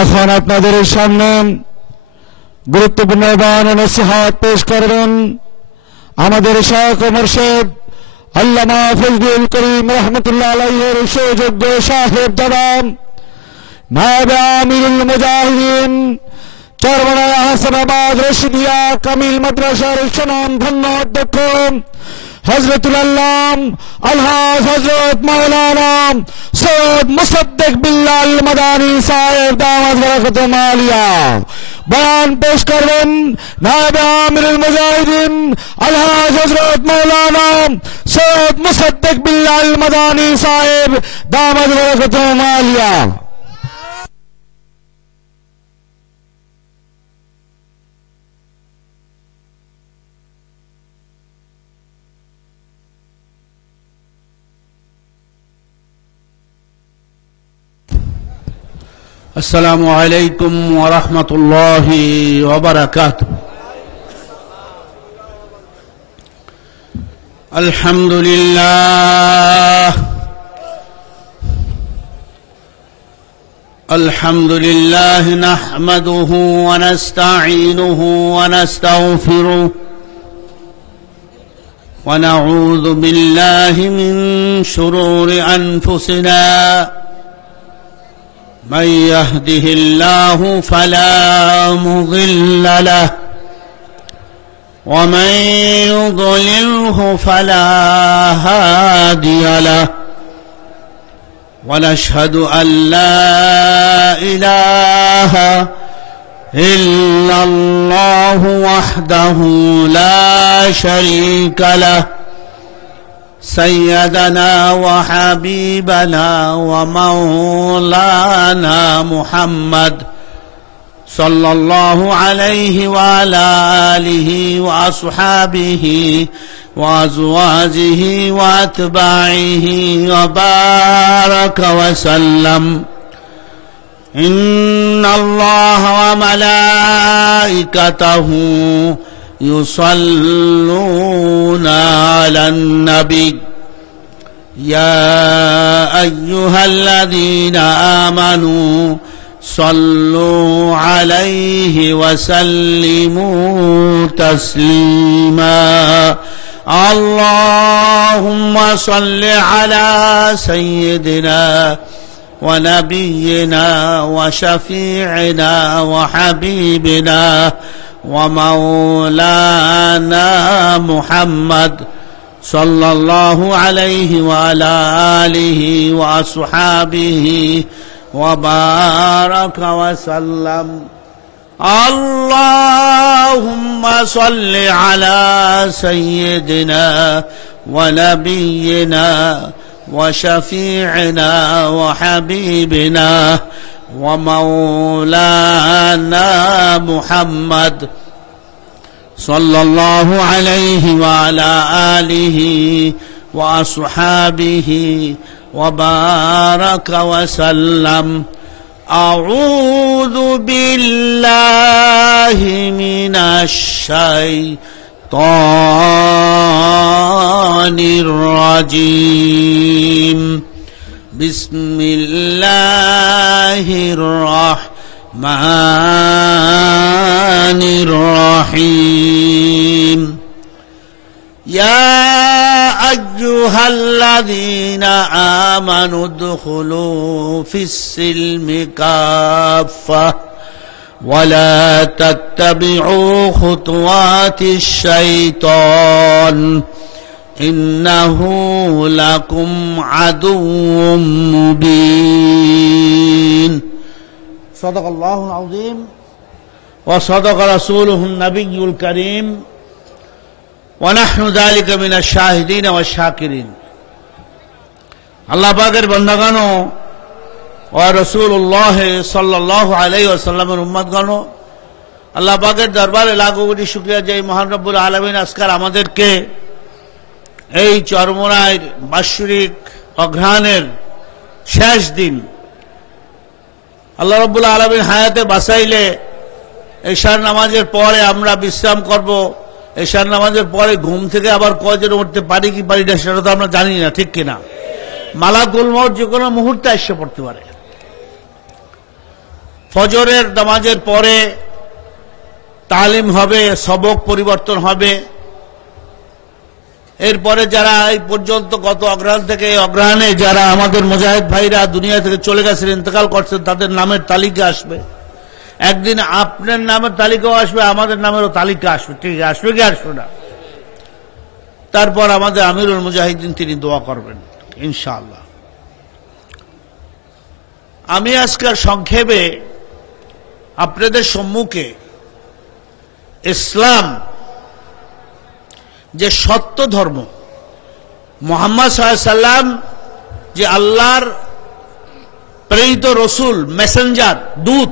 এখন আপনাদের সামনে গুরুত্বপূর্ণ বয়ান ও নসিহত পেশ করবেন আমাদের শায়খ ও মুর্শিদ আল্লামা ফজলুল করিম রাহমাতুল্লাহ আলাইহির সুযোগ্য সাহেব জনাব নায়েব আমিরুল মুজাহিদিন চরমনাই হাসানাবাদ রশিদিয়া কামিল মাদ্রাসার সুনামধন্য অধ্যক্ষ হযরতুল আল্লাম আলহাজ হযরত মাওলানা সৈয়দ মুসাদ্দিক বিল্লাল মাদানী সাহেব দামাত বরকতুল আলিয়া বয়ান পেশ করবেন নায়েব আমিরুল মুজাহিদিন আলহাজ হযরত মাওলানা সৈয়দ মুসাদ্দিক বিল্লাল মাদানী সাহেব দামাত বরকতুল আলিয়া। السلام عليكم ورحمة الله وبركاته. الحمد لله نحمده ونستعينه ونستغفره ونعوذ بالله من شرور أنفسنا من يهده الله فلا مضل له ومن يضلله فلا هادي له ونشهد أن لا إله إلا الله وحده لا شريك له سيدنا وحبيبنا ومولانا محمد صلى الله عليه وعلى آله وأصحابه وأزواجه وأتباعه وبارك وسلم. إن الله وملائكته يصلون على النبي يا أيها الذين آمنوا صلوا عليه وسلموا تسليما. اللهم صل على سيدنا ونبينا وشفيعنا وحبيبنا ومولانا محمد صلى الله عليه وعلى آله وأصحابه وبارك وسلم. اللهم صل على سيدنا ونبينا وشفيعنا وحبيبنا ومولانا محمد صلى الله عليه وعلى آله وأصحابه وبارك وسلم. أعوذ بالله من الشيطان الرجيم. بسم الله الرحمن الرحيم. يا أيها الذين آمنوا ادخلوا في السلم كافة ولا تتبعوا خطوات الشيطان إنه لكم عدو مبين. صدق الله العظيم وصدق رسوله النبي الكريم ونحن ذلك من الشاهدين والشاكرين. আল্লাহ পাকের বান্দাগণ ও রাসূলুল্লাহ সাল্লাল্লাহু আলাইহি ওয়াসাল্লামের উম্মতগণ, আল্লাহ পাকের দরবারে লাখো কোটি শুকরিয়া যে মহান রব্বুল আলামিন আজকাল আমাদেরকে এই চরমনাইর বাৎসরিক অঘ্রাণের শেষ দিন আল্লাহ রব্বুল আলামিন হায়াতে বাঁচাইলে এশার নামাজের পরে আমরা বিশ্রাম করব। এশার নামাজের পরে ঘুম থেকে আবার কয়জন উঠতে পারি কি পারি না সেটা তো আমরা জানি না, ঠিক কিনা? মালাকুল মউত যে কোনো মুহূর্তে এসে পড়তে পারে। ফজরের নামাজের পরে তালিম হবে, সবক পরিবর্তন হবে। এরপরে যারা এই পর্যন্ত গত অগ্রহায়ণ থেকে অগ্রহায়ণে যারা আমাদের মুজাহিদ ভাইরা দুনিয়া থেকে চলে গেছেন, ইন্তেকাল করছেন, তাদের নামের তালিকা আসবে। একদিন আপনার নামের তালিকাও আসবে, আমাদের নামেরও তালিকা আসবে। ঠিক আসবে কি আসবে না? তারপর আমাদের আমিরুল মুজাহিদিন তিনি দোয়া করবেন ইনশাআল্লাহ। আমি আজকাল সংক্ষেপে আপনাদের সম্মুখে ইসলাম যে সত্য ধর্ম, মুহাম্মদ সাল্লাল্লাহু আলাইহি সাল্লাম যে আল্লাহর প্রেরিত রসুল, মেসেঞ্জার, দূত,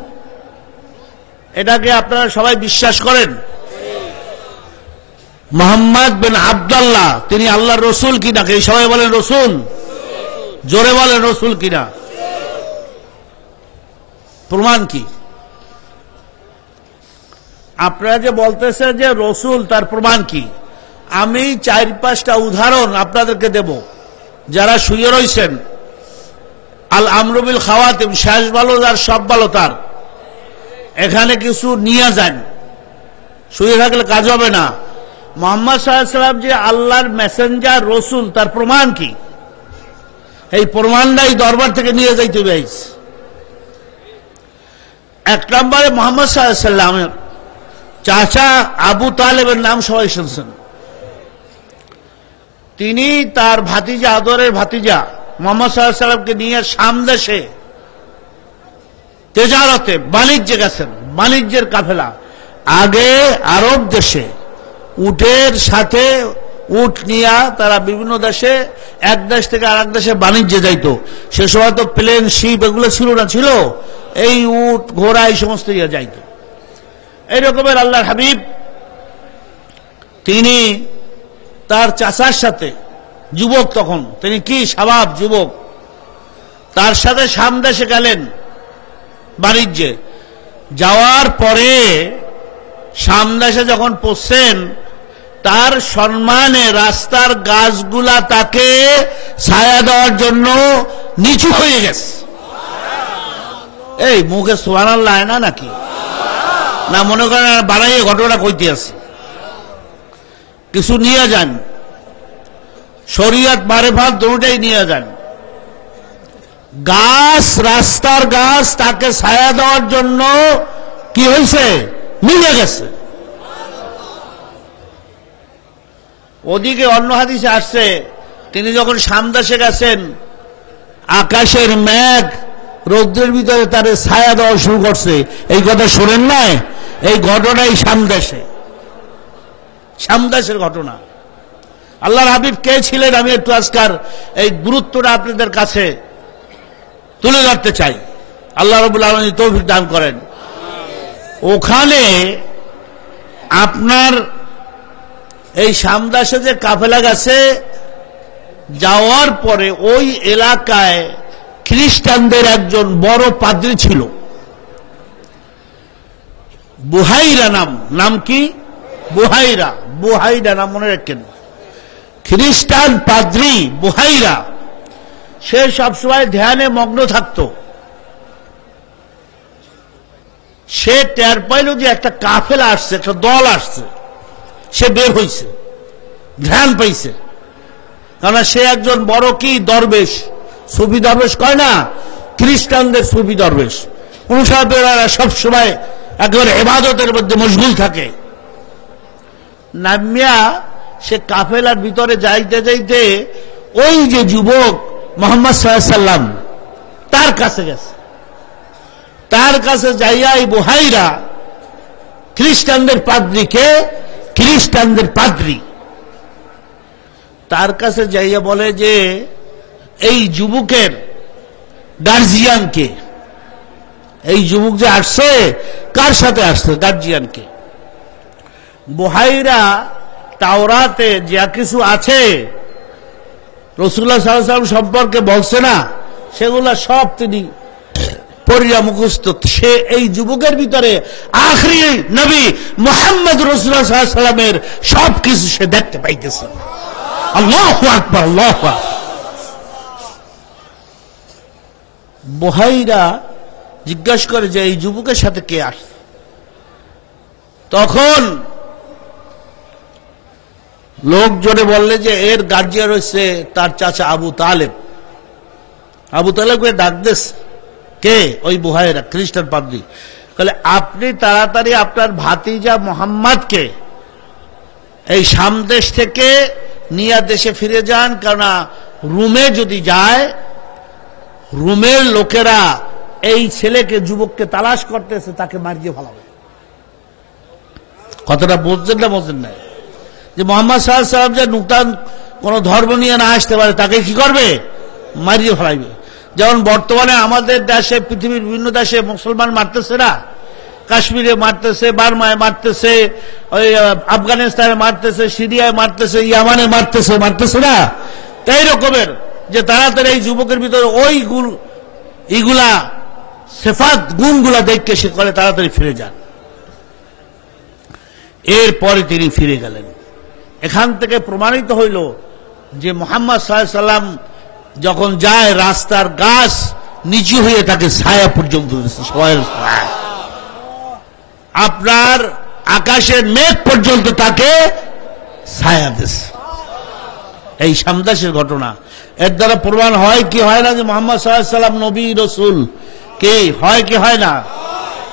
এটাকে আপনারা সবাই বিশ্বাস করেন? মুহাম্মদ বিন আব্দুল্লাহ তিনি আল্লাহর রসুল কিনা? এই সবাই বলেন রসুল, জোরে বলেন রসুল কিনা। প্রমাণ কি? আপনারা যে বলতেছেন যে রসুল, তার প্রমাণ কি? আমি 4-5টা উদাহরণ আপনাদেরকে দেব। যারা শুয়ে রয়েছেন, আল আমরু বিল খাওয়াতিম, শেষ ভালো যার সব ভালো তার, এখানে কিছু নিয়ে যান, শুয়ে থাকলে কাজ হবে না। মুহাম্মদ সাল্লাল্লাহু আলাইহি সাল্লাম যে আল্লাহর মেসেঞ্জার, রসুল, তার প্রমাণ কি? এই প্রমাণটাই দরবার থেকে নিয়ে যাইতে হবে। 1 নম্বরে মুহাম্মদ সাল্লাল্লাহু আলাইহি সাল্লামের চাচা আবু তালেবের নাম সবাই শুনছেন। তিনি তার ভাতিজা, আদরের ভাতিজা মুহাম্মদ সাল্লাল্লাহু আলাইহি সাল্লামকে নিয়ে শাম দেশে তেজারতে, বাণিজ্যে গেছেন, বাণিজ্যের কাফেলা। আগে আরব দেশে উটের সাথে উট নিয়ে তারা বিভিন্ন দেশে, এক দেশ থেকে আরেক দেশে বাণিজ্যে যাইতো। সে সময় তো প্লেন, শিপ এগুলো ছিল না, ছিল এই উট, ঘোড়া, এই সমস্ত ইয়ে যাইতো। এই রকমের আল্লাহর হাবিব তিনি তার চাচার সাথে, যুবক তখন তিনি, কি শাবাব যুবক, তার সাথে শাম দেশে গেলেন বাণিজ্যে। যাওয়ার পরে শাম দেশে যখন পৌঁছছেন, তার সম্মানে রাস্তার গাছগুলা তাকে ছায়া দেওয়ার জন্য নিচু হয়ে গেছে। এই মুখে সুবহানাল্লাহ না নাকি? না মনে করেন বানাইয়ে ঘটনা কইতে আছে। কিছু নিয়ে যান, শরীয়ত মারেফাত দুটোই নিয়ে যান। গাছ, রাস্তার গাছ তাকে ছায়া দেওয়ার জন্য কি হয়েছে? মিলে গেছে। ওদিকে অন্য হাদিসে আসছে, তিনি যখন শাম দেশে গেছেন, আকাশের মেঘ রৌদ্রের ভিতরে তার ছায়া দেওয়া শুরু করছে। এই কথা শোনেন নাই? এই ঘটনাই শাম দেশে, শাম দেশের ঘটনা। আল্লাহর হাবিব কে ছিলেন, আমি একটু আজকার এই গুরুত্বটা আপনাদের কাছে তুলে ধরতে চাই। আল্লাহ রাব্বুল আলামিন তৌফিক দান করেন। ওখানে আপনার এই শাম দেশে যে কাফেলা গেছে, যাওয়ার পরে ওই এলাকায় খ্রিস্টানদের একজন বড় পাদ্রী ছিল, বুহাইরা নাম। নাম কি? বুহাইরা। বুহাইরা নাম মনে রাখেন। খ্রিস্টান পাদ্রী বুহাইরা, সে সবসময় ধ্যানে মগ্ন থাকত। সে টের পাইল যে একটা কাফেলা আসছে, একটা দল আসছে। সে বের হইছে, ধ্যান পাইছে। কারণ সে একজন বড় কি দরবেশ, সুফি দরবেশ কয় না, খ্রিস্টানদের সুফি দরবেশ। অনুসারীরা সবসময় একবার ইবাদতের মধ্যে মশগুল থাকে। নামিয়া সে কাফেলার ভিতরে যাইতে যাইতে ওই যে যুবক মুহাম্মদ সাল্লাল্লাহু আলাইহি সাল্লাম, তার কাছে গেছে। তার কাছে যাইয়া এই বুহাইরা খ্রিস্টানদের পাদ্রীকে, খ্রিস্টানদের পাদ্রী তার কাছে যাইয়া বলে যে এই যুবকের গার্জিয়ান কে? এই যুবক যে আসছে কার সাথে আসছে? গার্জিয়ান কে? বুহাইরা তাওরাতে যা কিছু আছে রাসূলুল্লাহ সাল্লাল্লাহু আলাইহি ওয়াসাল্লাম সম্পর্কে বলছে না, সেগুলা সব তিনি পড়িয়া মুখস্থ। সে এই যুবকের ভিতরে আখরি নবী মুহাম্মদ রাসূলুল্লাহ সাল্লাল্লাহু আলাইহি ওয়াসাল্লামের সব কিছু সে দেখতে পাইতেছে। আল্লাহু আকবার, আল্লাহু আকবার। বুহাইরা জিজ্ঞাসা করে যে এই যুবকের সাথে কে আসছে। তখন লোকজনে বললে যে এর গার্জিয়ান হচ্ছে তার চাচা আবু তালেব। আবু তালেবকে ডাক দিস, কে? ওই বুহাইরা খ্রিস্টান পাদ্রী। বলে আপনি তাড়াতাড়ি আপনার ভাতিজা মোহাম্মদকে এই সামদেশ থেকে নিয়ে দেশে ফিরে যান, কেননা রুমে যদি যায় রুমের লোকেরা এই ছেলেকে যুবককে তালাশ করতেছে, তাকে মারিয়ে ফেলাবে। কথাটা বুঝছেন না বুঝছেন না? যে মোহাম্মদ সাল্লাল্লাহু আলাইহি ওয়াসাল্লাম যে নূতন কোন ধর্ম নিয়ে না আসতে পারে তাকে কি করবে? মারিয়ে ফেলাইবে। যেমন বর্তমানে আমাদের দেশে, পৃথিবীর বিভিন্ন দেশে মুসলমান মারতেছে না, কাশ্মীরে মারতেছে, বার্মায় মারতেছে, ওই আফগানিস্তানে মারতেছে, সিরিয়ায় মারতেছে, ইয়ামানে মারতেছে না? তাই রকমের যে তাড়াতাড়ি এই যুবকের ভিতরে ওই এইগুলা সিফাত গুণগুলা দেখে সে করে তাড়াতাড়ি ফিরে যান। এরপরে তিনি ফিরে গেলেন। এখান থেকে প্রমাণিত হইল যে মুহাম্মদ সাল্লাল্লাহু আলাইহি ওয়াসাল্লাম যখন যায় রাস্তার গাছ নিচু হয়ে তাকে ছায়া পর্যন্ত দিচ্ছে। আপনার আকাশের মেঘ পর্যন্ত তাকে ছায়া দিচ্ছে। এই সামদাসের ঘটনা, এর দ্বারা প্রমাণ হয় কি হয় না যে মুহাম্মদ সাল্লাল্লাহু আলাইহি ওয়াসাল্লাম নবী রসুল কে হয় কি হয় না?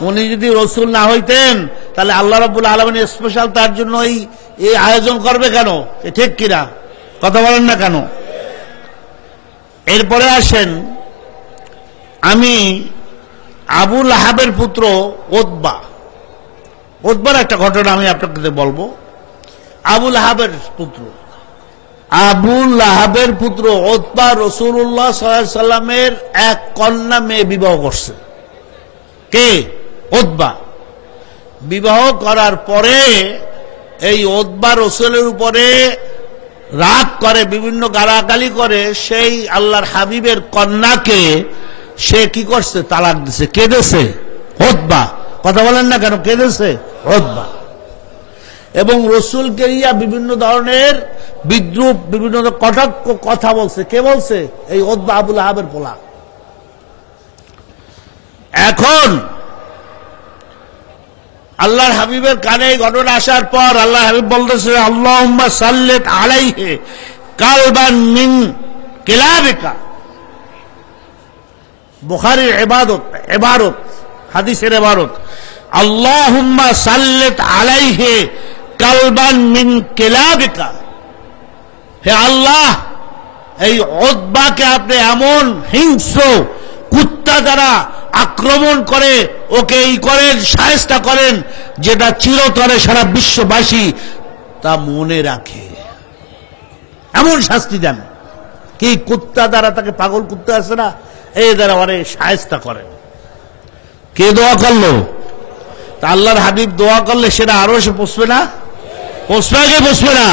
উনি যদি রসুল না হইতেন তাহলে আল্লাহ রাব্বুল আলামিন স্পেশাল তার জন্য এই আয়োজন করবে কেন? ঠিক কিনা? কথা বলেন না কেন? এরপরে আসেন, আমি আবু লাহাবের পুত্র ওতবার একটা ঘটনা আমি আপনাকে বলবো। আবু লাহাবের পুত্র ওতবা রাসূলুল্লাহ সাল্লাল্লাহু আলাইহি সাল্লামের এক কন্যা মেয়ে বিবাহ করছে। কে? ওতবা। বিবাহ করার পরে এই ওতবা রাসূলের উপরে রাগ করে, বিভিন্ন গালাগালি করে, সেই আল্লাহর হাবিবের কন্যাকে সে কি করছে? তালাক দিছে। কে দিছে? ওতবা। কথা বলেন না কেন? কে দিছে? ওতবা। এবং রসুলকে ইয়া বিভিন্ন ধরনের বিদ্রুপ, বিভিন্ন কটাক্ষ কথা বলছে। কে বলছে? এই ওতবা, আবু লাহাবের পোলা। এখন আল্লাহর হাবিবের কানে এই ঘটনা আসার পর আল্লাহ হাবিব বলতেছে, আল্লাহুম্মা সাল্লিত আলাইহি কালবান মিন কিলাবিকা। বুখারীর ইবারত, হাদিসের ইবারত, আল্লাহুম্মা সাল্লিত আলাইহি কালবান মিন কিলাবিকা। হে আল্লাহ, এই উতবাকে আপনি এমন হিংস্র কুত্তা দ্বারা আক্রমণ করে ওকে এই করেন, শায়েস্তা করেন, যেটা চিরতরে সারা বিশ্ববাসী তা মনে রাখে। এমন শাস্তি দেন কি কুত্তা দ্বারা, তাকে পাগল কুত্তা আছে না, এই দ্বারা ওরে শায়েস্তা করেন। কে দোয়া করলো? তা আল্লাহর হাবিব দোয়া করলে সেটা আরো সে পুষবে না? পুষবে না?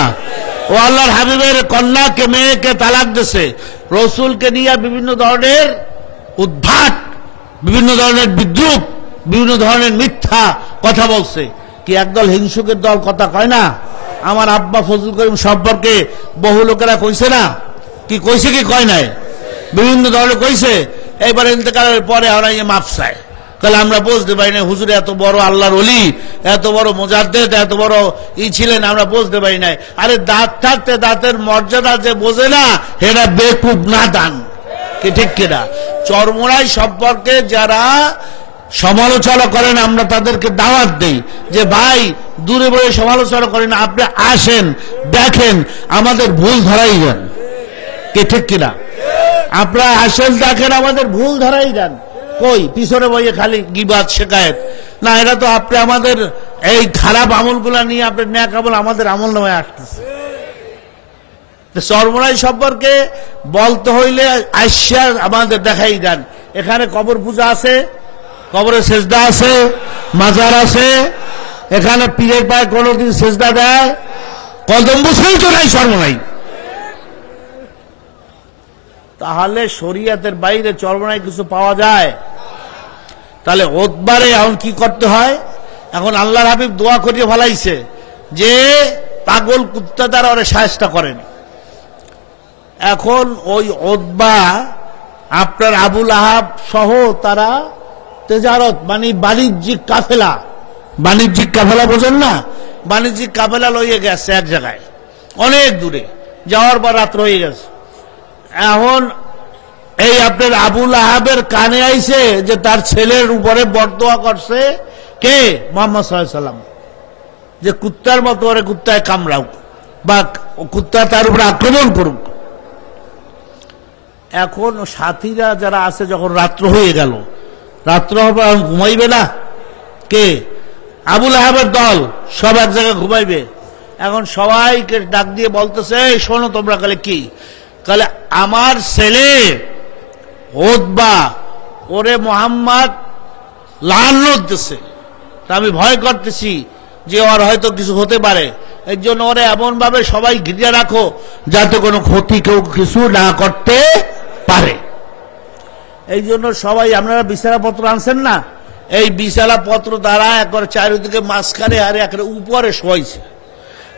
ও আল্লাহর হাবিবের কন্যাকে, মেয়েকে তালাক দিছে, রসুলকে নিয়ে বিভিন্ন ধরনের উদ্ভাট, বিভিন্ন ধরনের বিদ্রুপ, বিভিন্ন ধরনের মিথ্যা কথা বলছে। কি একদল হিংসুকের দল কথা কয় না? আমার আব্বা ফজলুল করিম সম্পর্কে বহু লোকেরা কইছে না? কি কইছে কি কয় নাই? বিভিন্ন ধরনের কইছে। এইবার ইন্তেকালের পরে ওরা মাফ চায়। তাহলে আমরা বুঝতে পারি না হুজুর এত বড় আল্লাহর ওলি, এত বড় মুজাদ্দেদ, এত বড় ছিলেন, আমরা বুঝতে পারি নাই। আরে দাঁত থাকতে দাঁতের মর্যাদা যে বোঝে না, এটা বেকুব না দান। কি ঠিক কিনা? চরমোনাই সম্পর্কে যারা সমালোচনা করেন আমরা তাদেরকে দাওয়াত দেই যে ভাই দূরে বসে সমালোচনা করেন, আপনি আসেন, দেখেন, আমাদের ভুল ধরাই যান। কি ঠিক কিনা? আপনারা আসেন, দেখেন, আমাদের ভুল ধরাই যান। কই পিছনে বইয়ে খালি গিবাত শেখায়েত না, এটা তো আপনি আমাদের এই খারাপ আমলগুলা নিয়ে আপনার ন্যাক আমল আমাদের আমল নামায় আসতেছে। চরমোনাই সম্পর্কে বলতে হইলে আইসা আমাদের দেখাই যান। এখানে কবর পূজা আছে, কবরে সেজদা আছে, মাজার আছে, এখানে পীরের পায়ে কোনদিন সেজদা দেয়? কদম বসেই তো নাই চরমোনাই। তাহলে শরীয়তের বাইরে চরমোনাই কিছু পাওয়া যায়? তাহলে ওতবারে এখন কি করতে হয়? এখন আল্লাহর হাবিব দোয়া করিয়ে ফেলাইছে যে পাগল কুত্তা দ্বারা ওরা শায়েস্তা করেন। এখন ওই ওতবা আপনার আবু লাহাব সহ তারা তেজারত মানে বাণিজ্যিক কাফেলা, বাণিজ্যিক কাফেলা বোঝেন না? বাণিজ্যিক কাফেলা লইয়ে গেছে এক জায়গায় অনেক দূরে, যাওয়ার পর রাত্র হয়ে গেছে। এখন এই আপনার আবুল আহাবের কানে আইছে যে তার ছেলের উপরে বরদোয়া করছে কে? মুহাম্মদ সাল্লাল্লাহু আলাইহি সাল্লাম, যে কুত্তার মতো ওরে কুত্তায় কামড়াউক বা কুত্তা তার উপরে আক্রমণ করুক। এখন সাথীরা যারা আছে, যখন রাত্র হয়ে গেল, রাত্র হবে ঘুমাইবে না কে? আবুল আহাবের দল সব এক জায়গায় ঘুমাইবে। এখন সবাইকে ডাক দিয়ে বলতেছে, এই শোনো তোমরা, কালে কি? কালে আমার ছেলে উতবা ওরে মুহাম্মদ লানত দিছে, আমি ভয় করতেছি যে ওর হয়তো কিছু হতে পারে, এর জন্য ওরে এমন ভাবে সবাই ঘিরে রাখো যাতে কোনো ক্ষতি কেউ কিছু না করতে পারে। এই জন্য সবাই, আপনারা বিছানাপত্র আনছেন না, এই বিছানাপত্র দ্বারা একবার চারিদিকে মাঝখানে আর একবারে উপরে শোয়াইছে,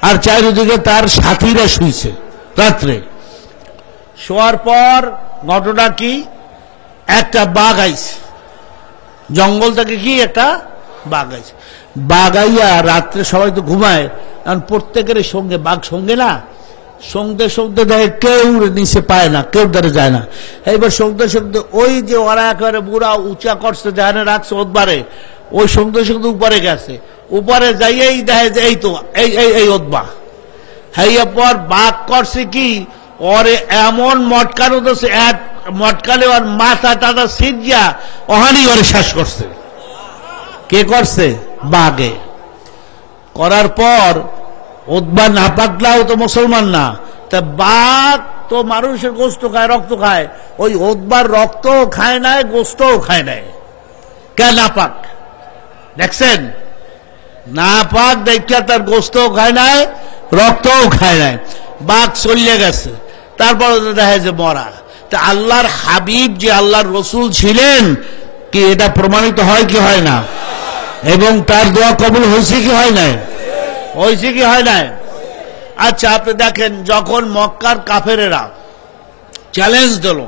আর চারিদিকে তার সাথীরা শুইছে। রাত্রে শোয়ার পর ঘটনা কি? একটা বাঘ আইছে জঙ্গল থেকে, কি একটা বাঘ আইছে। বাঘ আইয়া রাত্রে সবাই তো ঘুমায়, কারণ প্রত্যেকের সঙ্গে বাঘ সঙ্গে না, সঙ্গে সঙ্গে দেখে কেউ নিচে পায় না, কেউ ধরে যায় না। এইবার সঙ্গে সঙ্গে ওই যে ওরা একেবারে বুড়া উঁচা করছে, যেখানে রাখছে ওতবারে, ওই সঙ্গে সঙ্গে উপরে গেছে। উপরে যাইয়েই দেখে যে এই তো এই ওতবা। হইয়া পর বাঘ করছে কি, ওরে এমন মটকানো দিচ্ছে, এক মটকালে ওর মাথা টাটা সিজিয়া ওখানেই ওরে শেষ করছে। কে করছে? বাঘে। করার পর উতবা না পাকলাও তো মুসলমান না, তা বাঘ তো মানুষের গোস্ত খায়, রক্ত খায়, ওই উতবার রক্তও খায় নাই, গোস্তও খায় নাই। কে? না পাক। দেখছেন? না পাক দেখিয়া তার গোস্তও খায় নাই, রক্তও খায় নাই, বাঘ চলে গেছে। তারপর দেখা যে মরা। তা আল্লাহর হাবিব যে আল্লাহর রসুল ছিলেন, কি এটা প্রমাণিত হয় কি হয় না? এবং তার দোয়া কবুল হয়েছে কি হয় নাই? হয়েছে কি হয় নাই? আচ্ছা, আপনি দেখেন, যখন মক্কার কাফেরেরা চ্যালেঞ্জ দিল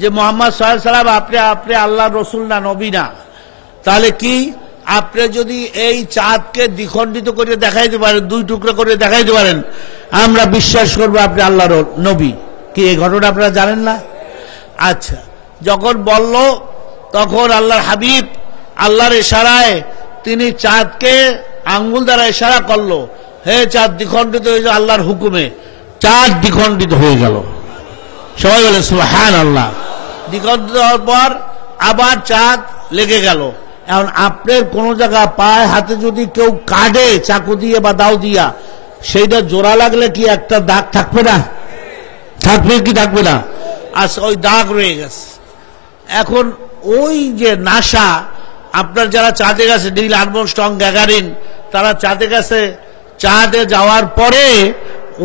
যে মুহাম্মদ সাল্লাল্লাহু আলাইহি সাল্লাম আপনি আল্লাহর রসুল না, নবী না, তাহলে কি আপনি যদি এই চাঁদকে দ্বিখণ্ডিত করে দেখাইতে পারেন, দুই টুকরো করে দেখাইতে পারেন, আমরা বিশ্বাস করবো আপনি আল্লাহর নবী। কি এই ঘটনা আপনারা জানেন না? আচ্ছা, যখন বলল, তখন আল্লাহর হাবিব আল্লাহর ইশারায় তিনি চাঁদকে আঙ্গুল দ্বারা ইশারা করলো, হে চাঁদ দ্বিখণ্ডিত হয়ে যাও, আল্লাহর হুকুমে চাঁদ দ্বিখণ্ডিত হয়ে গেল। সবাই বলে সুবহানাল্লাহ। দ্বিখণ্ডিত হওয়ার পর আবার চাঁদ লেগে গেল। এখন আপনার কোন জায়গা পায়ে হাতে যদি কেউ কাটে চাকু দিয়ে বা দাও দিয়া, সেইটা জোড়া লাগলে কি একটা দাগ থাকবে না? থাকবে কি থাকবে না? আচ্ছা, ওই দাগ রয়ে গেছে। এখন ওই যে নাসা, আপনার যারা চাঁদে গেছে, নীল আর্মস্ট্রং, গ্যাগারিন, তারা চাঁদে গেছে, চাঁদে যাওয়ার পরে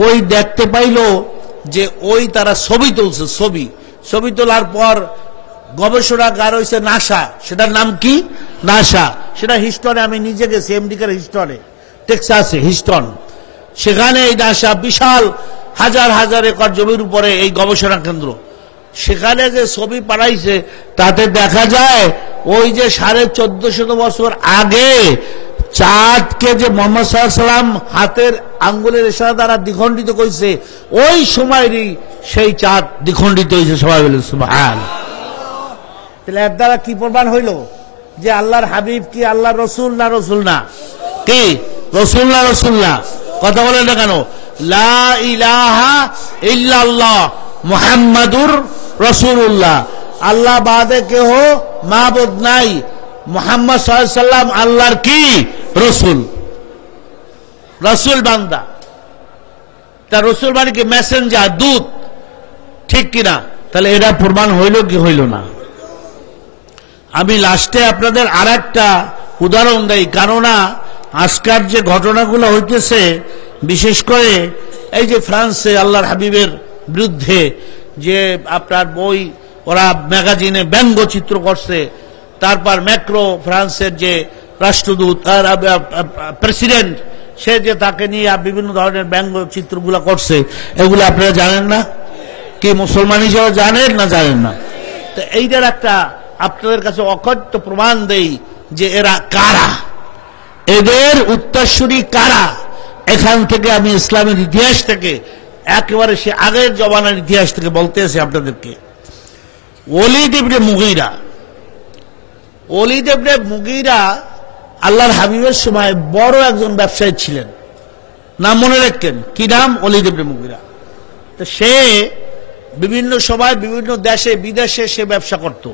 ওই দেখতে পাইল যে ওই তারা ছবি তুলছে, ছবি তোলার পর গবেষণাগার হয়েছে নাসা, সেটার নাম কি? নাসা। সেটা হিস্টনে, আমি নিজে গেছি আমেরিকার হিস্টনে, টেক্সাসে হিস্টন। সেখানে এই নাসা বিশাল হাজার হাজার একর জমির উপরে এই গবেষণা কেন্দ্র। সেখানে যে ছবি পাঠাইছে তাতে দেখা যায় ওই যে 1450 বছর আগে চাঁদকে যে মুহাম্মদ সাল্লাল্লাহু আলাইহি সাল্লাম হাতের আঙ্গুলের ইশারা দ্বারা দ্বিখণ্ডিত করেছে, ওই সময়ই সেই চাঁদ দ্বিখণ্ডিত হয়েছে। সবাই বলে সুবহানাল্লাহ। তাহলে এর দ্বারা কি প্রমাণ হইল যে আল্লাহর হাবিব কি আল্লাহর রসুল না রসুল না? কি রসুল না রসুল না? কথা বলেন না কেন? লা ইলাহা ইল্লাল্লাহ মুহাম্মাদুর রাসূলুল্লাহ, আল্লাহ বাদে কেহ মাবুদ নাই, মুহাম্মদ সাল্লাল্লাহু আলাইহি সাল্লাম আল্লাহর কি? রসুল। রসুল বান্দা, তা রসুল মানে কি? মেসেঞ্জার, দূত, ঠিক কিনা? তাহলে এটা প্রমাণ হইল কি হইল না? আমি লাস্টে আপনাদের আর একটা উদাহরণ দেই, কেননা আজকাল যে ঘটনাগুলো হইতেছে, বিশেষ করে এই যে ফ্রান্সে আল্লাহর হাবিবের বিরুদ্ধে যে আপনার বই, ওরা ম্যাগাজিনে ব্যঙ্গচিত্র করছে, তারপর ম্যাক্রো ফ্রান্সের যে রাষ্ট্রদূত আর প্রেসিডেন্ট, সে যে তাকে নিয়ে বিভিন্ন ধরনের ব্যঙ্গচিত্রগুলো করছে, এগুলো আপনারা জানেন না? কি মুসলমান হিসেবে জানেন না জানেন না? তো এইটার একটা আপনাদের কাছে অকথ্য প্রমাণ দেই যে এরা কারা, এদের উত্তরসূরি কারা। এখান থেকে আমি ইসলামের ইতিহাস থেকে একেবারে সে আগের জমানার ইতিহাস থেকে বলতে আসি আপনাদেরকে। ওলীদ ইবনে মুগীরা, ওলীদ ইবনে মুগীরা আল্লাহর হাবিবের সময় বড় একজন ব্যবসায়ী ছিলেন। নাম মনে রাখেন, কি নাম? ওলীদ ইবনে মুগীরা। তো সে বিভিন্ন সময় বিভিন্ন দেশে বিদেশে সে ব্যবসা করত।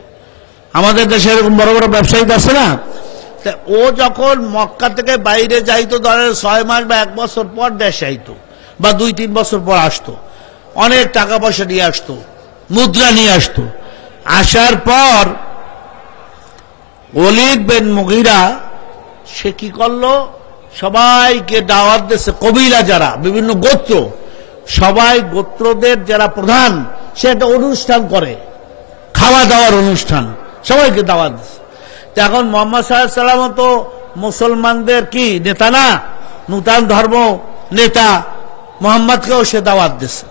আমাদের দেশে এরকম বড় বড় ব্যবসায়ী আছে না? ও যখন মক্কা থেকে বাইরে যাইতো, ধরেন 6 মাস বা 1 বছর পর দেশে আইতো, বা 2-3 বছর পর আসতো, অনেক টাকা পয়সা নিয়ে আসতো, মুদ্রা নিয়ে আসতো। আসার পর ওলীদ বিন মুগীরা সে কি করলো, সবাইকে দাওয়াত দিয়েছে। কবিলা যারা বিভিন্ন গোত্র, সবাই গোত্রদের যারা প্রধান, সে একটা অনুষ্ঠান করে, খাওয়া দাওয়ার অনুষ্ঠান, সবাইকে দাওয়াত দিচ্ছে। এখন মুহাম্মদ সাল্লাল্লাহু আলাইহি ওয়াসাল্লাম তো মুসলমানদের কি নেতা না, নূতন ধর্ম নেতা, মুহাম্মদকেও সে দাওয়াত দিচ্ছে।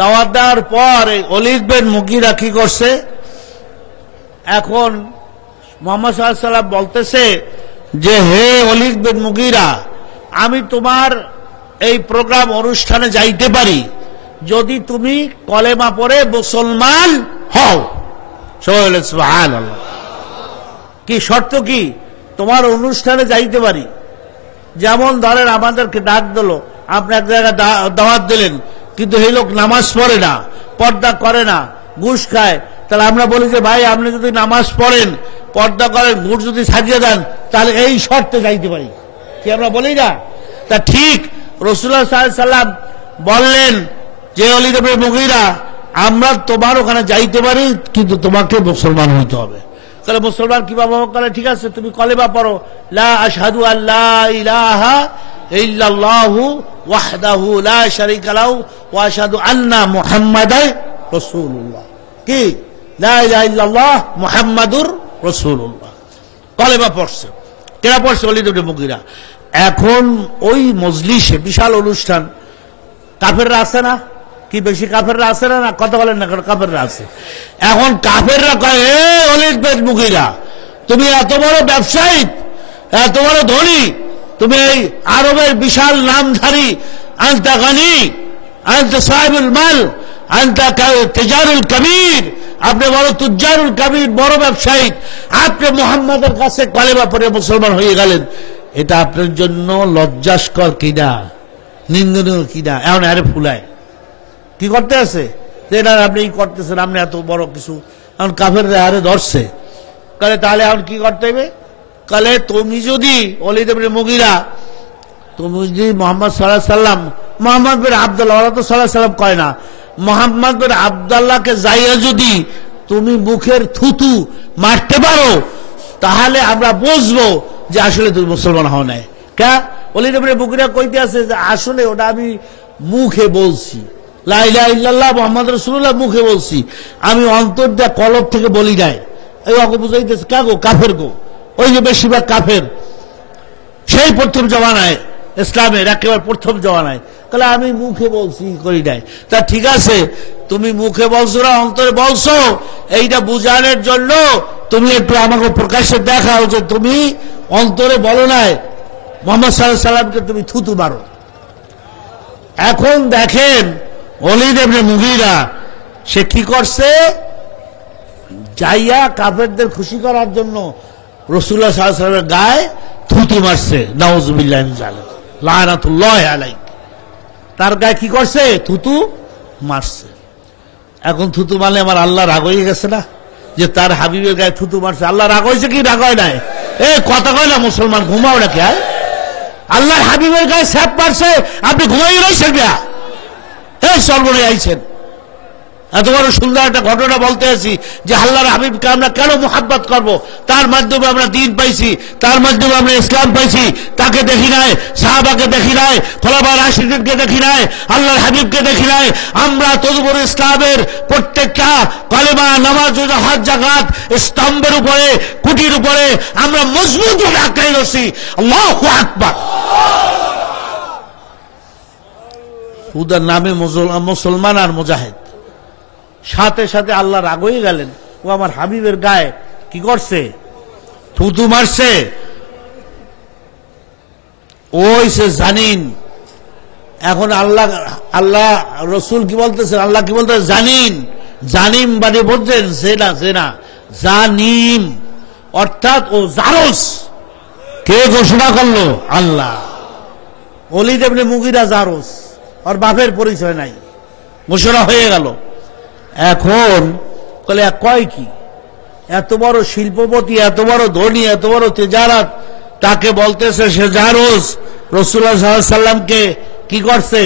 দাওয়াত দেওয়ার পর ওলীদ বিন মুগীরা কি করছে, এখন মুহাম্মদ সাল্লাল্লাহু আলাইহি ওয়াসাল্লাম বলতেছে যে হে ওলীদ বিন মুগীরা, আমি তোমার এই প্রোগ্রাম অনুষ্ঠানে যাইতে পারি যদি তুমি কলেমা পড়ে মুসলমান হও। সবাই বলেন সুবহানাল্লাহ। কি শর্ত? কি তোমার অনুষ্ঠানে যাইতে পারি? যেমন ধরেন আমাদেরকে ডাক দিল, আপনি এক জায়গায় দাওয়াত দিলেন, কিন্তু এই লোক নামাজ পড়ে না, পর্দা করে না, ঘুষ খায়, তাহলে আমরা বলি যে ভাই আপনি যদি নামাজ পড়েন, পর্দা করেন, ঘুষ যদি সাজিয়ে দেন, তাহলে এই শর্তে যাইতে পারি, কি আমরা বলি না? তা ঠিক রাসূলুল্লাহ সাল্লাল্লাহু আলাইহি ওয়াসাল্লাম বললেন যে ওলীদ ইবনে মুগীরা, আমরা তোমার ওখানে যাইতে পারি, কিন্তু তোমাকে মুসলমান হইতে হবে। তাহলে মুসলমান কিভাবে হবে? ঠিক আছে, তুমি কলেমা পড়ো, লা আশহাদু আল্লা ইলাহা ইল্লাল্লাহু ওয়াহদাহু লা শারীকা লাহু ওয়া আশহাদু আন্না মুহাম্মাদান রাসূলুল্লাহ। কি লা ইলাহা ইল্লাল্লাহ মুহাম্মাদুর রাসূলুল্লাহ। কলেমা পড়ছে। কেনা পড়ছে? ওলীদ ইবনে মুগীরা। এখন ওই মজলিসে বিশাল অনুষ্ঠান, কাফেররা আছে না? কি বেশি কাফেররা আছে না? না কথা বলেন না, কাফেররা আছে। এখন কাফেররা কয়, এ ওলীদ বিন মুগীরা, তুমি এত বড় ব্যবসায়ী, এত বড় ধনী, তুমি এই আরবের বিশাল নামধারী, আনতা গানি, আনতা সাহিবুল মাল, আনতা তিজারুল কবির, আপনি বড় তুজ্জারুল কবির, বড় ব্যবসায়ী, আপনি মুহাম্মাদের কাছে কলেমা পড়ে মুসলমান হয়ে গেলেন। এটা আপনার জন্য লজ্জাস্কর কিনা, নিন্দনীয় কিনা? এখন আরে ফুলায় কি করতে আছে, এটা আপনি করতেছেন, আপনি এত বড় কিছু। এখন কাফেররা আরে ধরছে, কালে তাহলে এখন কি করতে হবে? কালে তুমি যদি ওলীদ ইবনে মুগীরা, তুমি যদি মুহাম্মদ সাল্লাল্লাহু আলাইহি ওয়াসাল্লাম, মুহাম্মদ বিন আব্দুল্লাহ, ওরা তো সাল্লাল্লাহু আলাইহি ওয়াসাল্লাম কয় না, মুহাম্মদ বিন আব্দুল্লাহকে যাইয়া যদি তুমি মুখের থুতু মারতে পারো, তাহলে আমরা বুঝবো যে আসলে তুমি মুসলমান হও নাই। কে? ওলীদ ইবনে মুগীরা কইতে আছে যে আসলে ওটা আমি মুখে বলছি, লা ইলাহা ইল্লাল্লাহ মুহাম্মদ রাসূলুল্লাহ মুখে বলছি, আমি অন্তর দিয়ে কলব থেকে বলি নাই। এই অঙ্ক বুঝাইতেছে কে গো? কাফের গো, ওই যে বেশিরভাগ কাফের সেই প্রথম জমানায়, ইসলামের একেবারে প্রথম জমানায়, তাহলে আমি মুখে বলছি করি নাই। তা ঠিক আছে, তুমি মুখে বলছো না অন্তরে বলছো, এইটা বুঝানোর জন্য তুমি একটু আমাকে প্রকাশ্যে দেখাও যে তুমি অন্তরে বলো নাই, মুহাম্মদ সাল্লাল্লাহু আলাইহি ওয়াসাল্লামকে তুমি থুতু মারো। এখন দেখেন ওলীদ ইবনে মুগীরা সে কি করছে, যাইয়া কাফেরদের খুশি করার জন্য রাসূলুল্লাহ সাল্লাল্লাহু আলাইহি ওয়াসাল্লামের গায়ে থুতু মারছে। নাউযুবিল্লাহি মিন যালিক, লানাতুল্লাহি আলাইহি। তার গায়ে কি করছে? থুতু মারছে। এখন থুতু মারলে আমার আল্লাহ রাগ হয়ে গেছে না, যে তার হাবিবের গায়ে থুতু মারছে। আল্লাহ রাগ হয়েছে কি রাগ হয় নাই? এ কথা কয় না মুসলমান, ঘুমাও নাকি? আল্লাহর হাবিবের গায়ে স্যাপ মারছে, আপনি ঘুমাই রয়েছেন গা? এই সর্বনে আইছেন। এত বড় সুন্দর একটা ঘটনা বলতে আছি যে আল্লাহর হাবিবকে আমরা কেন মুহাব্বত করব? তার মাধ্যমে আমরা দ্বীন পাইছি, তার মাধ্যমে আমরা ইসলাম পাইছি। তাকে দেখি নাই, সাহাবাকে দেখি নাই, খোলাফায়ে রাশিদিনকে দেখি নাই, আল্লাহর হাবিবকে দেখি নাই। আমরা তদুপর ইসলামের প্রত্যেকটা কলেমা, নামাজ, হজ, যাকাত স্তম্ভের উপরে, কুটির উপরে আমরা মজবুত ভাবে আঁকড়ে রয়েছি। আল্লাহু আকবার। খুদার নামে মুসলমান আর মুজাহিদ, সাথে সাথে আল্লাহ রাগ হয়ে গেলেন। ও আমার হাবিবের গায়ে কি করছে, থুতু মারছে। ওই সে জানিন। এখন আল্লাহ রসুল কি বলতেছে, আল্লাহ কি বলতেছে, জানিন। জানিম মানে বলছেন জেনা, জেনা জানিম অর্থাৎ ও জারস। কে ঘোষণা করলো? আল্লাহ। ওলিদ ইবনে মুগিরা জারস, ওর বাপের পরিচয় নাই, ঘোষণা হয়ে গেল। এখন বলে কয় কি, এত বড় শিল্পপতি, এত বড় ধনী, এত বড় তেজারাত, তাকে বলতেছে সে জারস। রাসূলুল্লাহ সাল্লাল্লাহু আলাইহি সাল্লামকে কি করছে,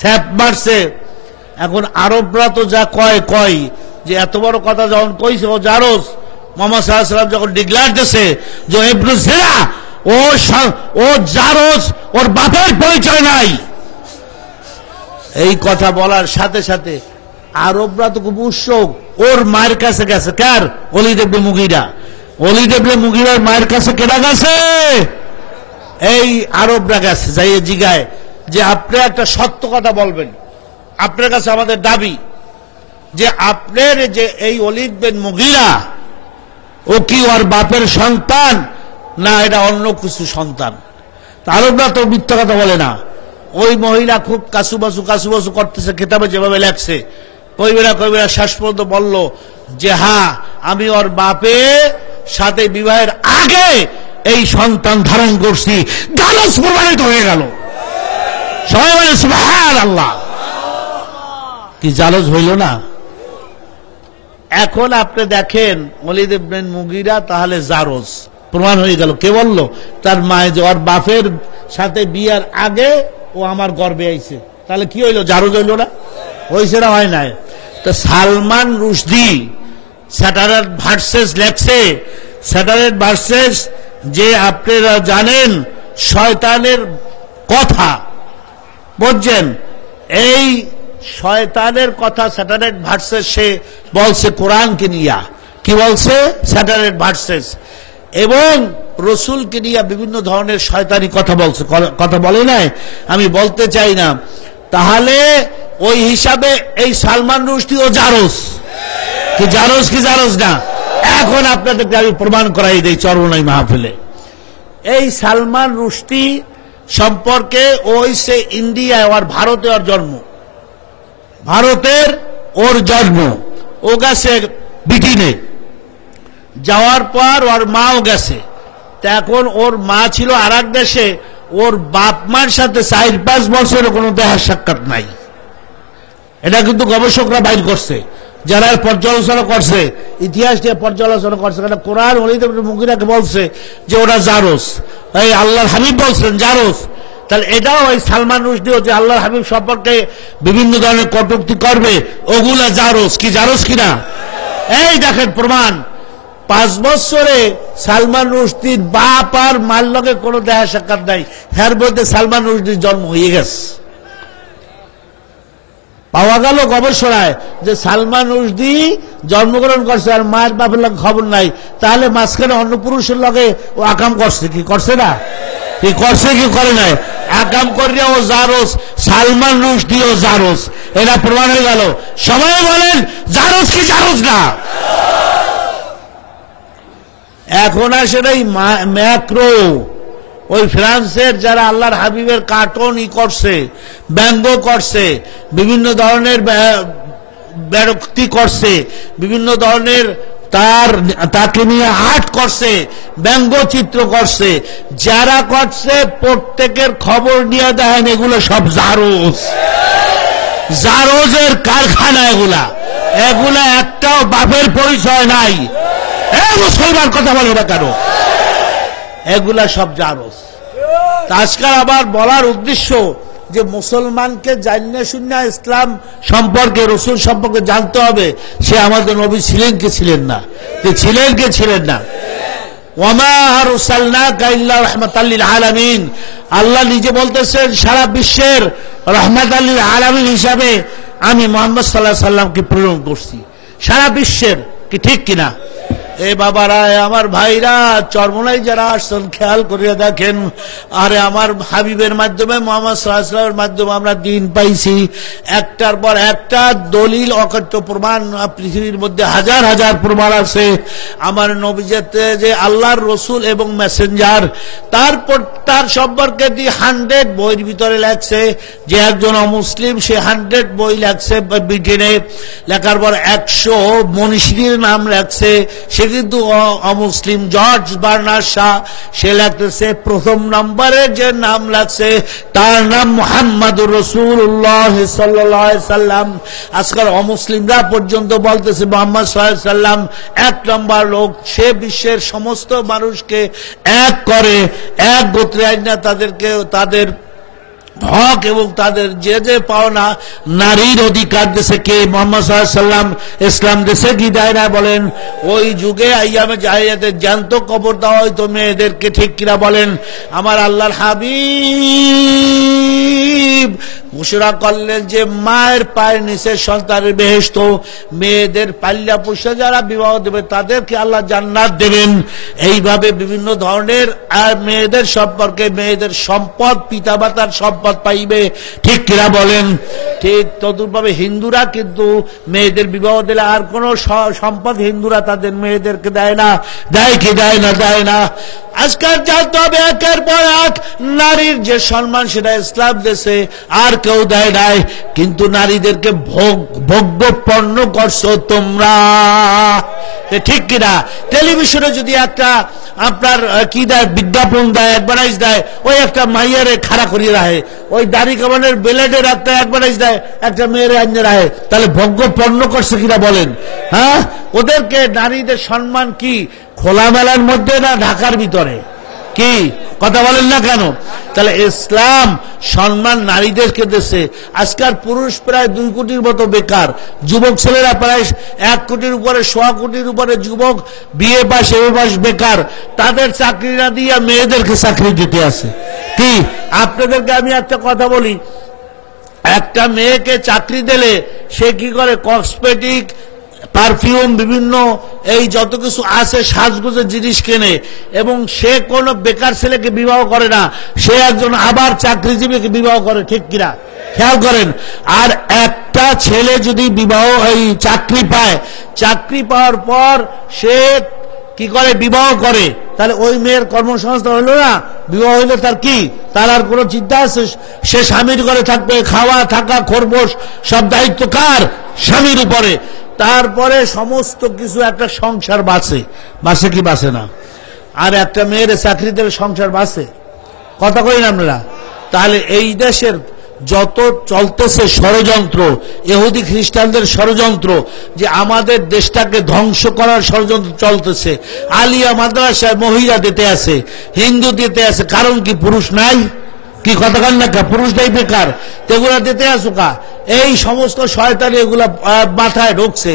স্যাপ মারছে। এখন আরবরা তো যা কয় যে এত বড় কথা যখন কইছে ও জারস, মুহাম্মদ সাল্লাল্লাহু আলাইহি সাল্লাম যখন ডিক্লেয়ার দিয়েছে যে ইবনে জিনা ও জারস, ওর বাপের পরিচয় নাই, এই কথা বলার সাথে সাথে আরবরা তো খুব উৎসুক, ওর মায়ের কাছে গেছে। কার? ওলীদ ইবনে মুগীরা। ওলীদ ইবনে মুগীরার মায়ের কাছে কেনা গেছে, এই আরবরা গেছে, যাই জিগায় যে আপনি একটা সত্য কথা বলবেন, আপনার কাছে আমাদের দাবি যে আপনার যে এই ওলীদ বিন মুগীরা, ও কি ওর বাপের সন্তান না এটা অন্য কিছু সন্তান? আরবরা তো মিথ্যা কথা বলে না। ওই মহিলা খুব কাসুবাসু করতেছে, খেতাবে যেভাবে লাগছে, কইবেরা শেষ পর্যন্ত বলল যে হ্যাঁ, আমি ওর বাপের সাথে বিবাহের আগে এই সন্তান ধারণ করছি। জারস প্রমাণিত হয়ে গেল। সবাই বলে সুবহানাল্লাহ। কি জারস হইল না? এখন আপনি দেখেন ওলীদ ইবনে মুগীরা তাহলে জারস প্রমাণ হয়ে গেল। কে বলল? তার মায়ে যে ওর বাপের সাথে বিয়ার আগে ও আমার গর্বে আইছে, তাহলে কি হইল? জারস হইল না? হয়েছে না? হয় নাই? তো সালমান রুশদি স্যাটারেট ভার্সেস লেখছে, স্যাটারেট ভার্সেস যে আপনারা জানেন শয়তানের কথা বুঝছেন, এই শয়তানের কথা স্যাটারেট ভার্সেস সে বলছে কোরআনকে নিয়া। কি বলছে? স্যাটারেট ভার্সেস, এবং রসুলকে নিয়ে বিভিন্ন ধরনের শয়তানি কথা বলছে। কথা বলে নাই, আমি বলতে চাই না। তাহলে ওই হিসাবে এই সালমান রুশদি ও জারস। কি জারস কি জারস না? এখন আপনাদেরকে আমি প্রমাণ করাই দেই চরমনাই মাহফিলে। এই সালমান রুশদি সম্পর্কে ওই সে ইন্ডিয়ায় আর ভারতে ওর জন্ম, ভারতের ওর জন্ম। ও গেছে ব্রিটেনে, যাওয়ার পর ওর মাও গেছে। তা এখন ওর মা ছিল আর এক দেশে, ওর বাপ মার সাথে 4-5 বছরের কোনো দেখা সাক্ষাৎ নাই। এটা কিন্তু গবেষকরা বাইর করছে, যারা পর্যালোচনা করছে, ইতিহাস নিয়ে পর্যালোচনা করছে। কারণ কোরআন ওলীদ ইবনে মুগীরাকে বলছে যে ওরা জারস, এই আল্লাহর হাবিব বলছেন জারস। তাহলে এটাও ওই সালমান রুশদিও যে আল্লাহর হাবিব সম্পর্কে বিভিন্ন ধরনের কটূক্তি করবে, ওগুলা জারস। কি জারস কিনা? এই দেখেন প্রমাণ। 5 বছরে সালমান রুশদির বাপ আর মার লগে কোনো দেখা সাক্ষাৎ নাই, এর মধ্যে সালমান রুশদির জন্ম হয়ে গেছে। পাওয়া গেল গবেষণায় যে সালমান রুশদি জন্মগ্রহণ করছে আর মায়ের বাপের লগে খবর নাই। তাহলে মাঝখানে অন্য পুরুষের লগে ও আকাম করছে। কি করছে না? কি করছে কি করে নাই? আকাম করিয়া ও জারস, সালমান রুশদি ও জারস, এটা প্রমাণ হয়ে গেল। সবাই বলেন জারস কি জারস না? এখন আসেন এই ম্যাক্রো, ওই ফ্রান্সের যারা আল্লাহর হাবিবের কার্টুন করছে, ব্যঙ্গ করছে, বিভিন্ন ধরনের ব্যক্তি করছে, বিভিন্ন ধরনের তাকে নিয়ে আর্ট করছে, ব্যঙ্গচিত্র করছে, যারা করছে প্রত্যেকের খবর নিয়ে দেখেন এগুলো সব জারস, জারজের কারখানা। এগুলা একটাও বাপের পরিচয় নাই। মুসলমান কথা বলে না কেন? এগুলা সব জারস। আজকাল আবার বলার উদ্দেশ্য যে মুসলমানকে জানিয়ে শুনে ইসলাম সম্পর্কে, রসুল সম্পর্কে জানতে হবে। সে আমাদের নবী ছিলেন কি ছিলেন না? ছিলেন কি ছিলেন না? ওয়ামা আরসালনাকা ইল্লা রাহমাতাল লিল আলামিন। আল্লাহ নিজে বলতেছেন সারা বিশ্বের রাহমাতাল লিল আলামিন হিসাবে আমি মুহাম্মদ সাল্লাল্লাহু আলাইহি সাল্লামকে প্রেরণ করছি সারা বিশ্বের। কি ঠিক কিনা? এ বাবারা, আমার ভাইরা, চরমোনাই যারা আসছেন খেয়াল করিয়া দেখেন। আরে আমার হাবিবের মাধ্যমে, মুহাম্মদ সাল্লাল্লাহু আলাইহি ওয়াসাল্লামের মাধ্যমে আমরা দিন পাইছি। একটার পর একটা দলিল, অকট্য প্রমাণ, পৃথিবীর মধ্যে হাজার হাজার প্রমাণ আছে আমার নবীজিতে যে আল্লাহর রসুল এবং মেসেঞ্জার। তারপর তার সম্পর্কে 100 বইয়ের ভিতরে লেখছে যে একজন অমুসলিম, সে 100 বই লেখছে ব্রিটেনে। লেখার পর 100 মনীষীর নাম লেখছে, সে কিন্তু অমুসলিম। জর্জ বার্নার্ড শাহ, সে লেখতেছে প্রথম নম্বরে যে নাম লাগছে তার নাম মুহাম্মাদুর রাসূলুল্লাহ সাল্লাল্লাহু আলাইহি সাল্লাম। আজকাল অমুসলিমরা পর্যন্ত বলতেছে মুহাম্মদ সাল্লাল্লাহু আলাইহি সাল্লাম 1 নম্বর লোক। সে বিশ্বের সমস্ত মানুষকে এক করে, এক গোত্রে আইনা তাদেরকে তাদের হক এবং তাদের যে যে পাওনা, নারীর অধিকার দেশে কে? মুহাম্মদ সাল্লাল্লাহু আলাইহি সাল্লাম। ইসলাম দেশে কি দেয় না বলেন? ওই যুগে আইয়ামে জাহিলিয়াতে জ্যান্ত কবর দেওয়া হয়তো মেয়েদেরকে, ঠিক কিনা বলেন? আমার আল্লাহর হাবিব ঘোষণা করলেন যে মায়ের পায়ের নিচে সন্তানের বেহেশত, মেয়েদের পাল্লা পুষে যারা বিবাহ দেবে তাদেরকে আল্লাহ জান্নাত দেবেন। এইভাবে বিভিন্ন ধরনের আর মেয়েদের সম্পর্কে, মেয়েদের সম্পদ, পিতামাতার সম্পদ পাইবে, ঠিক কিনা বলেন? ঠিক তদুরভাবে হিন্দুরা কিন্তু মেয়েদের বিবাহ দিলে আর কোন সম্পদ হিন্দুরা তাদের মেয়েদেরকে দেয় না। দেয় কি দেয় না? দেয় না। আজকাল জানতে হবে একের পর এক নারীর যে সম্মান, সেটা ইসলাম দেশে আর কেউ দেয় নাই। কিন্তু নারীদেরকে ভোগ্য পণ্য করছো তোমরা, ঠিক কিনা? টেলিভিশনে যদি একটা আপনার কি দেয়, বিজ্ঞাপন দেয়, অ্যাডভার্টাইজ দেয়, ওই একটা মাইয়ারে খাড়া করিয়ে রাখে, ওই দাড়ি কামানের বেলেডের একটা অ্যাডভার্টাইজ দেয়, একটা মেয়েরে আনিয়ে রাখে, তাহলে ভোগ্য পণ্য করছে কিনা বলেন? হ্যাঁ, ওদেরকে নারীদের সম্মান কি খোলামেলার মধ্যে না ঢাকার ভিতরে? কি কথা বলেন না কেন? তাহলে ইসলাম সম্মান নারীদেরকে দেশে। আজকাল পুরুষ প্রায় 2 কোটির মতো বেকার, যুবক ছেলেরা প্রায় 1 কোটির উপরে, 100 কোটির উপরে যুবক বিয়ে পাস, এমএ পাস বেকার। তাদের চাকরি না দিয়ে মেয়েদেরকে চাকরি দিতে আছে। কি আপনাদেরকে আমি একটা কথা বলি, একটা মেয়েকে চাকরি দিলে সে কি করে? কসমেটিক, পারফিউম, বিভিন্ন এই যত কিছু আছে সাজগোজের জিনিস কেনে, এবং সে কোনো বেকার ছেলেকে বিবাহ করে না, সে একজন আবার চাকরিজীবীকে বিবাহ করে, ঠিক কিনা? খেয়াল করেন। আর একটা ছেলে যদি বিবাহ, এই চাকরি পায়, চাকরি পাওয়ার পর সে কি করে? বিবাহ করে, তাহলে ওই মেয়ের কর্মসংস্থান হলো না? বিবাহ হইলে তার কি? তার আর কোন চিন্তা আছে? সে স্বামীর ঘরে থাকবে, খাওয়া থাকা খরগোশ সব দায়িত্ব কার? স্বামীর উপরে। তারপরে সমস্ত কিছু একটা সংসার বাঁচে, বাঁচে কি বাঁচে না? আর একটা মেয়ের চাকরি দিলে সংসার বাঁচে? কথা কই না আপনারা? তাহলে এই দেশের যত চলতেছে ষড়যন্ত্র, ইহুদি খ্রিস্টানদের ষড়যন্ত্র, যে আমাদের দেশটাকে ধ্বংস করার ষড়যন্ত্র চলতেছে। আলিয়া মাদ্রাসায় মহিলা দিতে আছে, হিন্দু দিতে আছে, কারণ কি? পুরুষ নাই। কি কথা কান না? পুরুষটাই বেকার, এগুলা দিতে আসো কা? এই সমস্ত শয়তানি এগুলা মাথায় ঢুকছে।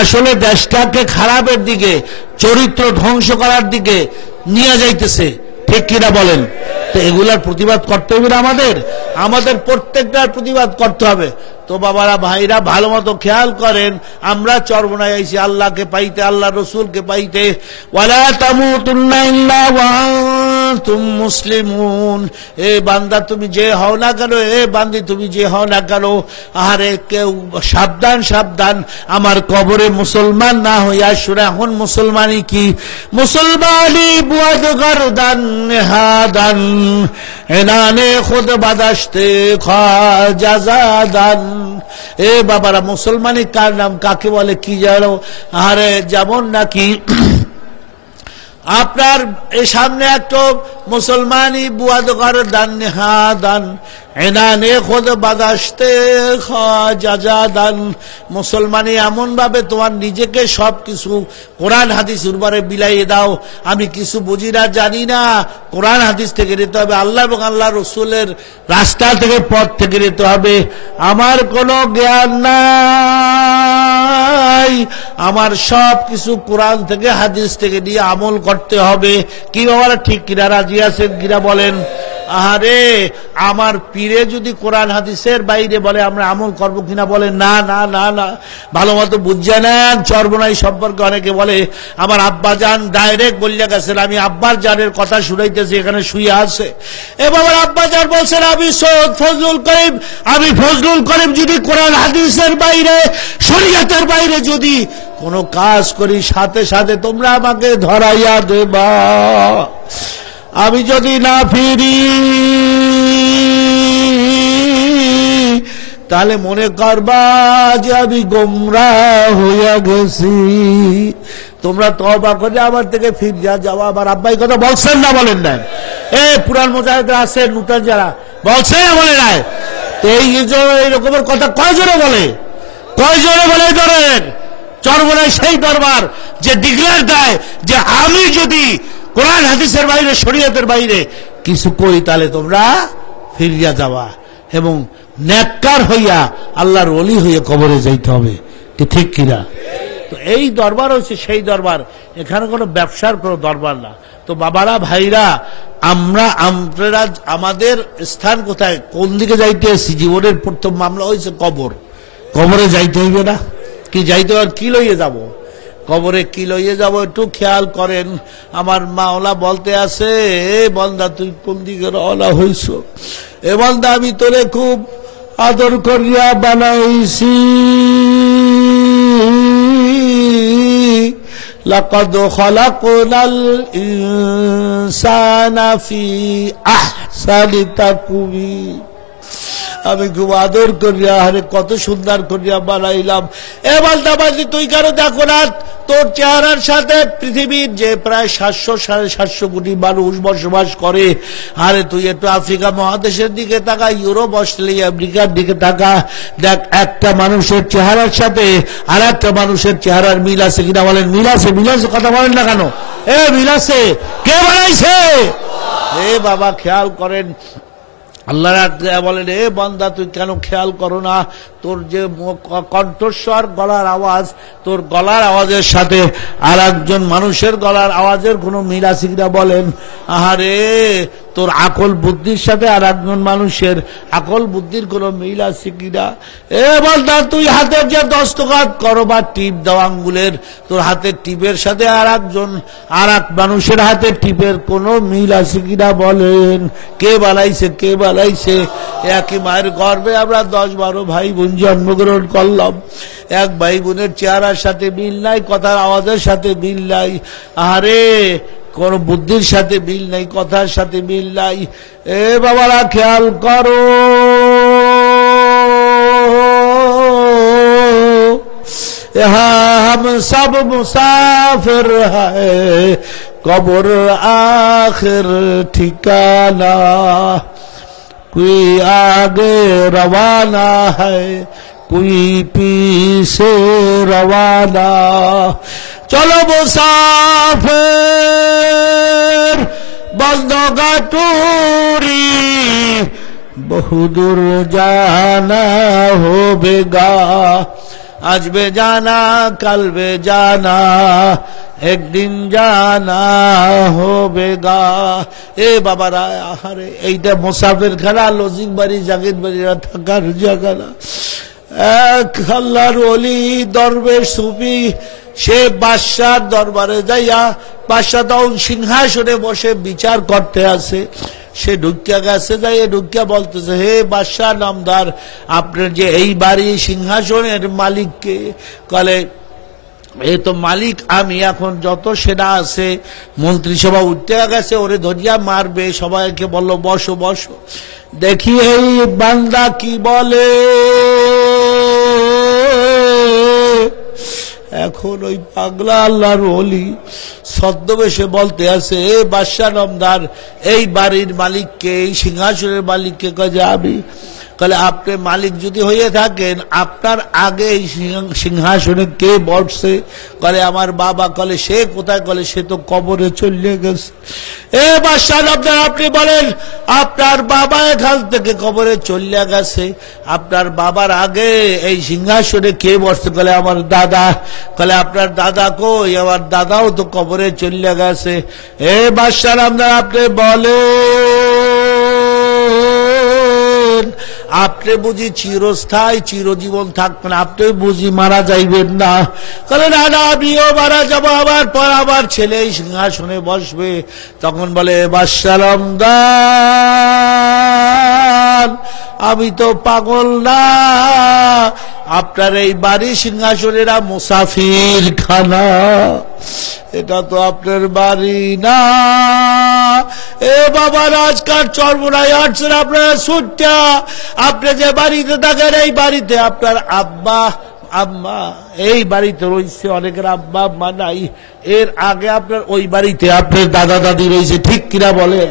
আসলে দেশটাকে খারাপের দিকে, চরিত্র ধ্বংস করার দিকে নিয়ে যাইতেছে, ঠিক কিনা বলেন? তো এগুলার প্রতিবাদ করতে হবে না আমাদের প্রত্যেকটার প্রতিবাদ করতে হবে। তো বাবারা, ভাইরা, ভালো মতো খেয়াল করেন, আমরা চরমোনায় আইছি আল্লাহকে পাইতে, আল্লাহ রসুলকে পাইতে। ওয়ালা তামুতুন্না ইল্লা ওয়া আনতুম মুসলিমুন। এ বান্দা তুমি যে হও না কেন, এ বান্দি তুমি যে হও না কেন, আরে কেউ সাবধান, সাবধান, আমার কবরে মুসলমান না হইয়া শুনে। এখন মুসলমানই কি? মুসলমানি বুয়াদ গরদান নেহাদান, এনানে খুদ বাদাশতে খা জাজাদান। এ বাবারা, মুসলমানি কার নাম, কাকে বলে কি জানো? আরে যেমন নাকি আপনার এই সামনে একটা মুসলমানি বুয়াদ গরদান নেহাদান, এনানে খুদ বাদাশতে খা জাজাদান। মুসলমানি এমন ভাবে তোমার নিজেকে সবকিছু কোরআন হাদিস উপরে বিলাইয়ে দাও। আমি কিছু বুঝি না, জানি না, কোরআন হাদিস থেকে নিতে হবে, আল্লাহ এবং আল্লাহ রসুলের রাস্তা থেকে, পথ থেকে নিতে হবে। আমার কোনো জ্ঞান নাই, আমার সব কিছু কোরআন থেকে, হাদিস থেকে নিয়ে আমল করতে হবে। কি বাবা, ঠিক কিনা? রাজি আছেন কিনা বলেন? আহারে আমার পীরে যদি কোরআন হাদিসের বাইরে বলে আমরা আমল করব কিনা, বলে না না না না, ভালো মতো বুঝে নেন। চরবনাই সম্পর্কে অনেকে বলে আমার আব্বা জান ডাইরেক্ট বললে গেছেন, আমি আব্বার জানের কথা শুনাইতেছি, এখানে শুয়ে আছে। এবার আব্বা জান বলছেন আমি সৈয়দ ফজলুল করিম, আমি ফজলুল করিম যদি কোরআন হাদিসের বাইরে শরীয়তের বাইরে যদি কোন কাজ করি, সাথে সাথে তোমরা আমাকে ধরাইয়া দেবা। আমি যদি না ফিরি তাহলে মনে করবা যে আমি গোমরাহ হইয়া গেছি। তোমরা তওবা করে আমার থেকে ফিরিয়া যাওয়া। আমার আব্বাই কথা বলছেন না বলেন না? পুরান মুজাহিদরা আছে নূতন যারা বলছে না বলে নাই? এই রকমের কথা কয়জনে বলে, কয়জনে বলে? ধরেন চরমনায় সেই দরবার যে ডিক্লেয়ার দেয় যে আমি যদি কোরআন হাদিসের বাইরে শরীয়তের বাইরে কিছু করি তাহলে তোমরা ফিরিয়া যাওয়া এবং নেককার হইয়া আল্লাহর ওলি হইয়া কবরে যাইতে হবে। ঠিক কিনা? তো এই দরবার হচ্ছে সেই দরবার, এখানে কোনো ব্যবসার কোনো দরবার না। তো বাবারা ভাইরা, আপনারা আমাদের স্থান কোথায়, কোন দিকে যাইতে এসেছি? জীবনের প্রথম মামলা হয়েছে কবর। কবরে যাইতে হইবে না কি? যাইতে আর কি লইয়ে যাব? কবরে কি লইয়ে যাব একটু খেয়াল করেন। আমার মাওলা বলতে আছে, বন্দা তুই কোন দিকে রওনা হইছ? এ বন্দা আমি তোরে খুব আদর করিয়া বানাইছি। লাকাদ খালাকনাল ইনসানা ফি আহসানি তাকওয়িম। আমি খুব আদর করিয়া, আরে কত সুন্দর করিয়া বানাইলাম। এবার দাবাজি তুই কেন দেখো না তোর চেহারার সাথে পৃথিবীর যে প্রায় 700-750 কোটি মানুষ বসবাস করে, আরে তুই একটু আফ্রিকা মহাদেশের দিকে তাকা, ইউরোপ, অস্ট্রেলিয়া, আমেরিকার দিকে তাকা, দেখ একটা মানুষের চেহারার সাথে আর একটা মানুষের চেহারার মিল আছে কিনা বলেন? মিল আছে। মিল আছে কথা বলেন না কেন? মিল আছে। কে বানাইছে? বাবা খেয়াল করেন। আল্লাহ বলেন, বান্দা তুই কেন খেয়াল করো না তোর যে কণ্ঠস্বর, গলার আওয়াজ, তোর গলার আওয়াজের সাথে আর একজন মানুষের গলার আওয়াজের কোন মিল আছে কিনা বলেন? আহারে তোর আকল বুদ্ধির সাথে আর একজন মানুষের আকল বুদ্ধির কোন মিল আছে কিনা? বান্দা তুই হাতের যে দস্তখত করো বা টিপ দাও আঙ্গুলের, তোর হাতের টিপের সাথে আর এক মানুষের হাতের টিপের কোন মিল আছে কিনা বলেন? কে বানাইছে? কে বানাইছে? একই মায়ের গর্ভে আমরা 10-12 ভাই বোন জন্মগ্রহণ করলাম। এক ভাই বোনের চেহারার সাথে মিল নাই, কথার আওয়াজের সাথে মিল নাই, আরে কোন বুদ্ধির সাথে মিল নাই, কথার সাথে মিল নাই। বাবারা খেয়াল করো, हम सब मुसाफिर है, कब्र आखिर ठिकाना, कोई आगे रवाना है, कोई पीछे रवाना। चलो मुसाफिर बंदोगा टूरी, बहुदूर जाना होगा, आज बे जाना कल बे जाना, एक दिन जाना होगा। বাবারা, আহারে এইটা মুসাফির খানা, লজিং বাড়ি, জাগির বাড়িরা থাকার জায়গা না। এক আল্লাহর ওলি দরবেশ সুফি, সে বাদশার দরবারে যাইয়া, বাদশা তখন সিংহাসনে বসে বিচার করতে আছে। সে ঢুকিয়া গেছে, যাই ঢুকিয়া বলতেছে, হে বাদশাহ নামদার, আপনার যে এই বাড়ি সিংহাসনের মালিককে? কলে এই তো মালিক আমি। এখন যত সেনা আছে, মন্ত্রিসভা উঠতে গেছে, ওরে ধরিয়া মারবে। সবাইকে বললো বসো বসো, দেখি এই বান্দা কি বলে। এখন ওই পাগলা আল্লাহর ওলি ছদ্মবেশে বলতে আছে, বাদশাহ নামদার, এই বাড়ির মালিককে, এই সিংহাসনের মালিককে? কাজে আমি। কলে আপনি মালিক যদি হয়ে থাকেন, আপনার আগে এই সিংহাসনে কে বসছে? কলে আমার বাবা। কলে সে কোথায়? কলে সে তো কবরে চলে গেছে। বাদশাহ নামদার, আপনি বলেন আপনার বাবা এখান থেকে কবরে চলে গেছে, আপনার বাবার আগে এই সিংহাসনে কে বসছে? কলে আমার দাদা। কলে আপনার দাদা কই? আমার দাদাও তো কবরে চলে গেছে। বাদশাহ নামদার, আপনি বলেন আপনি বুঝি চিরস্থায়ী চিরজীবন থাকবেন, আপনি বুঝি মারা যাইবেন না? বলে না না, আমিও মারা যাবো, আবার পর আবার ছেলে সিংহাসনে বসবে। তখন বলে বাদশাহ আমি তো পাগল না, আপনার এই বাড়ি সিংহাসনেরা মুসাফির খানা, এটা তো আপনার বাড়ি না। এ বাবা রাজকার চর্মরাই আসছেন আপনারা ছুটটা, আপনি যে বাড়িতে থাকেন এই বাড়িতে আপনার আব্বা আম্মা, এই বাড়িতে রয়েছে অনেকের আব্বা আম্মা নাই, এর আগে আপনার ওই বাড়িতে আপনার দাদা দাদি রয়েছে, ঠিক কিনা বলেন?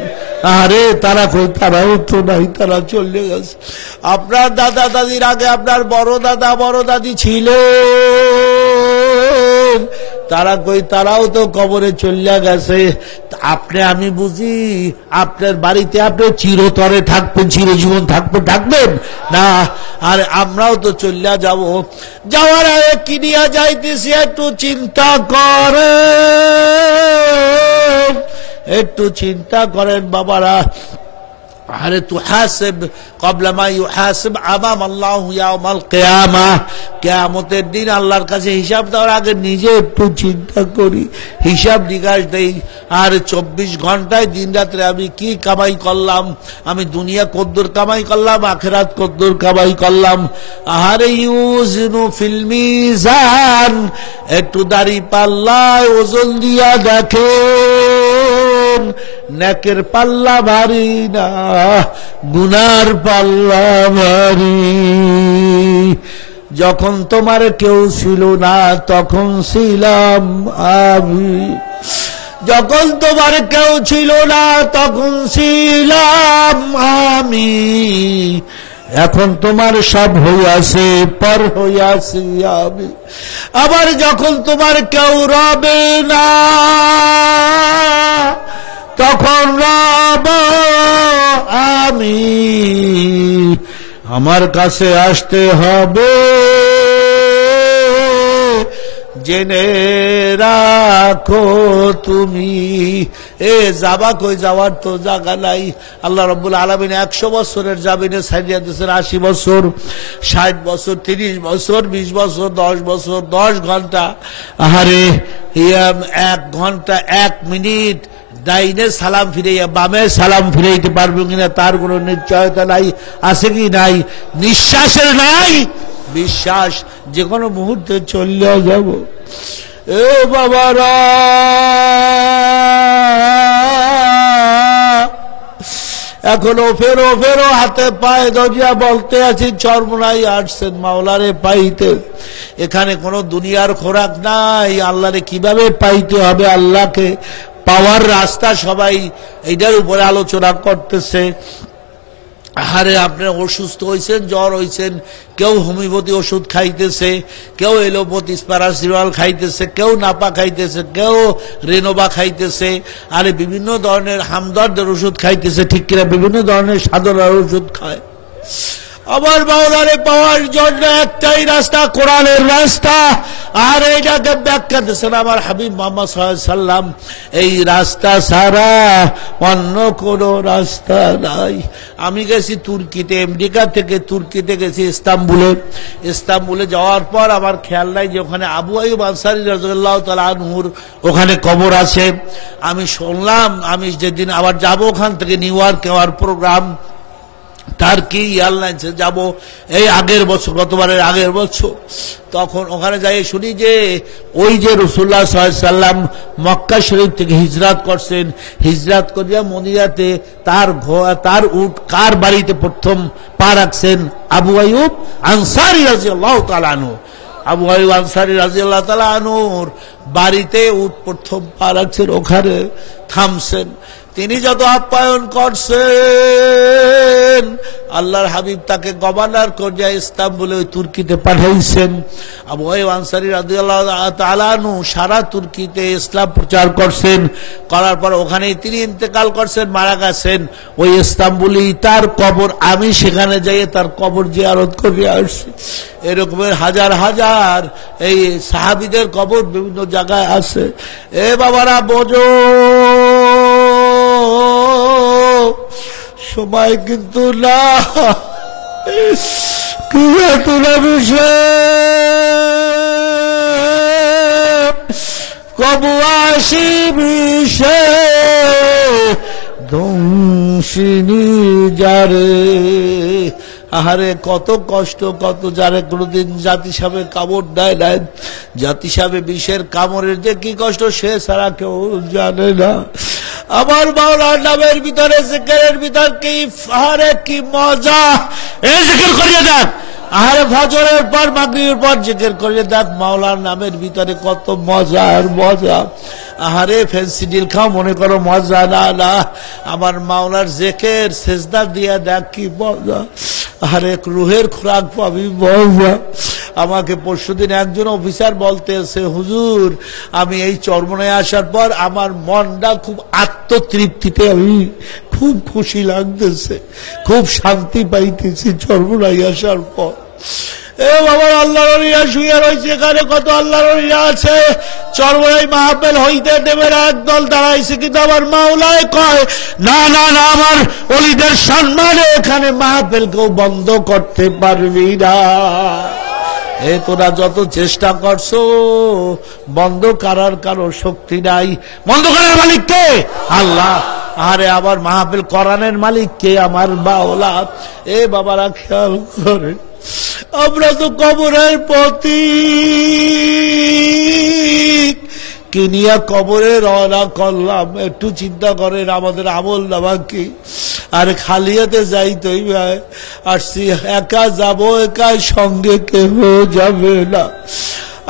আরে তারা কই, তারাও তো নাই, তারা চলে গেছে। আপনার দাদা দাদির আগে আপনার বড় দাদা বড় দাদি ছিলেন, তারা কই, তারাও তো কবরে চলে গেছে। আপনি আমি বুঝি আপনার বাড়িতে আপনি চিরতরে থাকবেন, চিরজীবন থাকবেন না? আর আমরাও তো চলিয়া যাব, যাওয়ার আগে কিনিয়া যাইতেছি, একটু চিন্তা করেন, একটু চিন্তা করেন বাবারা। আরে তুহাসিব ক্বাবলা মা ইউহাসিব আমাম আল্লাহ ইয়াউমাল কিয়ামাহ, কিয়ামতের দিন আল্লাহর কাছে হিসাব দেওয়ার আগে নিজে একটু চিন্তা করি, হিসাব নিকাশ দেই। আর 24 ঘন্টায় দিন রাত্রে আমি কি কামাই করলাম, আমি দুনিয়া কদ্দুর কামাই করলাম, আখিরাত কদ্দুর কামাই করলাম। আহারে ইউজিনু ফিল মিজান, একটু দাড়ি পাল্লায় ওজন দিয়া দেখেন, নেকের পাল্লা ভারী না, গুনার পাল্লা ভারী। যখন তোমার কেউ ছিল না তখন ছিলাম আমি, যখন তোমার কেউ ছিল না তখন ছিলাম আমি, এখন তোমার সব হইয়াছে পর হইয়াছি আমি। আবার যখন তোমার কেউ রবে না তখন রব আমি, আমার কাছে আসতে হবে জেনে রাখো তুমি। এ যাবা কই, যাওয়ার তো জায়গা নাই। আল্লাহ রাব্বুল আলামিন 100 বছরের জামিনে ছাড়িয়া দিয়েছেন 80 বছর, 60 বছর, 30 বছর, 20 বছর, 10 বছর, 10 ঘন্টা। আহারে 1 ঘন্টা 1 মিনিট ডাইনে সালাম ফিরাইয়া বামে সালাম ফিরাইতে পারবো কিনা তার কোন নিশ্চয়তা নাই, আছে কি নাই? নিঃশ্বাসের নাই বিশ্বাস, যে কোনো মুহূর্তে চলে যাব। এ বাবারা এখনো ফেরো ফেরো হাতে পায়ে ধরিয়া বলতে আছি, চর্মনাই আসছেন মাওলারে পাইতে। এখানে কোনো দুনিয়ার খোরাক নাই, আল্লাহরে কিভাবে পাইতে হবে, আল্লাহকে পাওয়ার রাস্তা সবাই এইটার উপরে আলোচনা করতেছে। আরে আপনি অসুস্থ হয়েছেন, জ্বর হয়েছেন, কেউ হোমিওপ্যাথি ওষুধ খাইতেছে, কেউ এলোপ্যাথি প্যারাসিটামল খাইতেছে, কেউ নাপা খাইতেছে, কেউ রেনোভা খাইতেছে, আরে বিভিন্ন ধরনের হামদর্দের ওষুধ খাইতেছে, ঠিক কিনা? বিভিন্ন ধরনের সাধারণ ওষুধ খায়। আমার মাওলারে পাওয়ার জন্য একটাই রাস্তা, কোরআনের রাস্তা। আর এইটাকে ব্যাখ্যা দিচ্ছেন আমার হাবিব মুহাম্মদ সাল্লাল্লাহু আলাইহি সাল্লাম। এই রাস্তা ছাড়া অন্য কোন রাস্তা নাই। আমি গেছি তুর্কিতে, আমেরিকা থেকে তুর্কিতে গেছি ইস্তাম্বুলে যাওয়ার পর আমার খেয়াল নাই যে ওখানে আবু আইয়ুব আনসারী রাদিয়াল্লাহু তাআলা আনহুর ওখানে কবর আছে। আমি শুনলাম, আমি যেদিন আবার যাব ওখান থেকে নিউ ইয়র্কে আমার প্রোগ্রাম, টার্কি এয়ারলাইন্সে যাব এই আগের বছর, গতবারের আগের বছর। তখন ওখানে যাই শুনি যে ওই যে রাসূলুল্লাহ সাল্লাল্লাহু আলাইহি সাল্লাম মক্কা শরীফ থেকে হিজরত করছেন, হিজরত করিয়া মদিনাতে তার উট কার বাড়িতে প্রথম পা রাখছেন? আবু আইয়ুব আনসারী রাদিয়াল্লাহু তাআলা আনহু। আবু আইয়ুব আনসারী রাদিয়াল্লাহু তাআলা আনহুর বাড়িতে উট প্রথম পা রাখছেন, ওখানে থামছেন। তিনি যত আপ্যায়ন করছেন, আল্লাহর হাবিব তাকে গভর্নর করিয়া ইস্তাম্বুলে তুর্কিতে পাঠাইছেন। আবু আইয়ুব আনসারী রাদিয়াল্লাহু তাআলা আনহু সারা তুর্কিতে ইসলাম প্রচার করছেন, করার পর ওখানেই তিনি ইন্তেকাল করছেন, মারা গেছেন। ওই ইস্তাম্বুলেই তার কবর, আমি সেখানে যাই তার কবর জিয়ারত করে আসছি। এরকমের হাজার হাজার এই সাহাবীদের কবর বিভিন্ন জায়গায় আছে। এ বাবারা বোঝো, সময় কিন্তু না, কি তোরা বিষয় কবু আসিবি সে ধ্বংসিনী যারে। আহারে কত কষ্ট, কত যারে কোনদিন জাতি সাহেবের কামড় দেয় নাই, জাতি সাহেবের বিষের কামড়ের যে কি কষ্ট সে ছাড়া কেউ জানে না। আমার মাওলার নামের ভিতরে জিকিরের ভিতর কি আহারে কি মজা। এই জিকির করিয়ে দেখ, আহারে ফজরের পর মাগরিবের পর জিকির করিয়ে দেখ, মাওলার নামের ভিতরে কত মজা আর মজা। আহারে ফেন্সিডিল খাও মনে করো মজা, না না, আমার মাওলার জেকের সেজদা দিয়া দেখ কি মজা। আরে রুহের খোরাক পাবি মজা। আমাকে পরশুদিন একজন অফিসার বলতেছে, হুজুর আমি এই চরমনায় আসার পর আমার মনটা খুব আত্মতৃপ্তিতে, আমি খুব খুশি লাগতেছে, খুব শান্তি পাইতেছি চরমনায় আসার পর। এ বাবা আল্লাহর ওলিরা শুয়ে রয়েছে এখানে, কত আল্লাহর ওলিরা আছে। চরমনাই মাহফিল হইতে দেবে না, একদল দাঁড়াইছে, কিন্তু আমার মাওলায় কয় না না না, আমার ওলিদের সম্মানে এখানে মাহফিল কেউ বন্ধ করতে পারবি না। এ তোরা যত চেষ্টা করছো বন্ধ করার কারো শক্তি নাই। বন্ধ করার মালিক কে? আল্লাহ। আরে আবার মাহফিল করানোর মালিক কে? আমার মাওলা। এ বাবারা খেয়াল করে, আমরা তো কবরের প্রতীক কিনিয়া কবরে রওনা করলাম। একটু চিন্তা করেন আমাদের আমল নামা কি। আর খালি হাতে যাইতেই আসছি, একা যাবো, একা সঙ্গে কেহ যাবে না।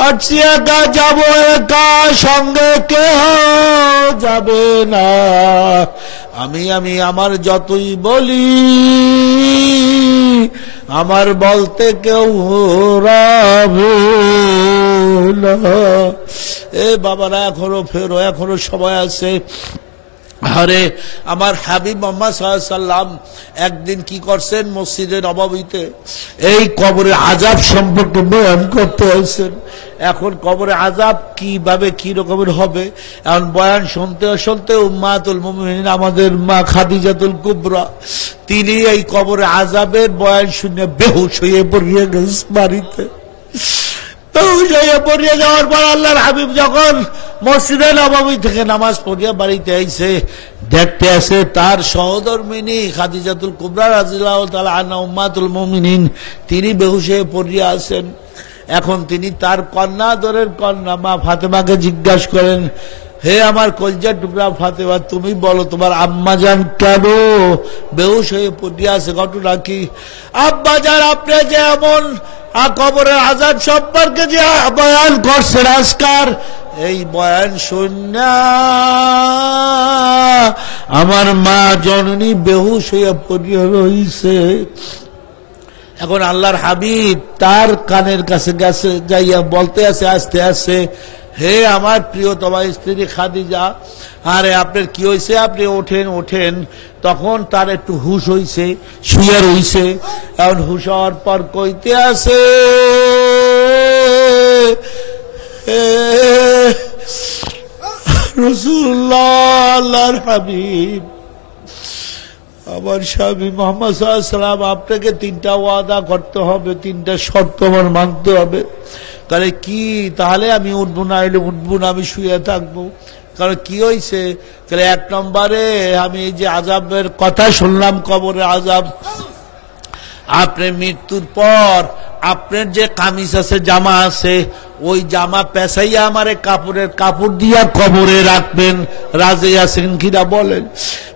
আসছি একা যাবো, একা সঙ্গে কেহ যাবে না। আমি আমার যতই বলি আমার বলতে কেউ রাবে না। এ বাবারা এখনো ফেরো, এখনো সময় আছে। আরে আমার হাবিব মুহাম্মদ সাল্লাল্লাহু আলাইহি ওয়াসাল্লাম একদিন কি করছেন, মসজিদে নববীতে এই কবরের আযাব সম্পর্কে বয়ান করতে হয়েছেন। এখন কবরে আযাব কিভাবে কি রকমের হবে, এখন বয়ান শুনতে শুনতে উম্মাতুল মুমিনিন আমাদের মা খাদিজাতুল কুবরা তিনি এই কবরে আযাবের বয়ান শুনে বেহুশ হয়ে পড়িয়ে গেছেন বাড়িতে। পড়িয়ে যাওয়ার পর আল্লাহর হাবিব যখন মসজিদে নববী থেকে নামাজ পড়িয়া বাড়িতে আইছে, দেখতে আছে তার সহধর্মিনী খাদিজাতুল কুবরা রাদিয়াল্লাহু তাআলা আনহা উম্মাতুল মুমিনিন তিনি বেহুশ হয়ে পড়িয়া আছেন। এখন তিনি তার কন্যা, আদরের কন্যা মা ফাতেমাকে জিজ্ঞাসা করেন, হে আমার কলজার টুকরা ফাতেমা, তুমি বলো তোমার আম্মাজান কেন বেহুশ হয়ে পড়িয়া আছে, ঘটনা কি? আব্বাজান আপনি যে এমন কবরের আযাব সম্পর্কে যে বয়ান করছেন আজকার, এই বয়ান শুনা আমার মা জননী বেহুশ হইয়া পড়িয়া রইছে। এখন আল্লাহর হাবিব তার কানের কাছে গেছে, যাইয়া বলতে আছে আস্তে আস্তে, হে আমার প্রিয়তমা স্ত্রী খাদিজা, আরে আপনার কি হয়েছে, আপনি ওঠেন ওঠেন। তখন তার একটু হুশ হইছে, শুয়ে রইছে। এখন হুশ হওয়ার পর কইতে আছে, রাসূলুল্লাহ আল্লাহর হাবিব, আমার স্বামী মুহাম্মদ সাল্লাল্লাহু আলাইহি ওয়াসাল্লাম আপনাকে 3টা ওয়াদা করতে হবে, 3টা শর্ত আমার মানতে হবে। তাহলে কি? তাহলে আমি উঠবো না, এলে উঠবো না, আমি শুয়ে থাকবো। কারণ কি হয়েছে? তাহলে 1 নম্বরে আমি এই যে আযাবের কথা শুনলাম, কবরের আযাব, আপনার মৃত্যুর পর আপনার যে কামিজ আছে, জামা আছে, ওই জামা পেঁচাইয়া আমারে কাপড়ের কাপড় দিয়া কবরে রাখবেন। রাজি আছেন কিনা বলেন?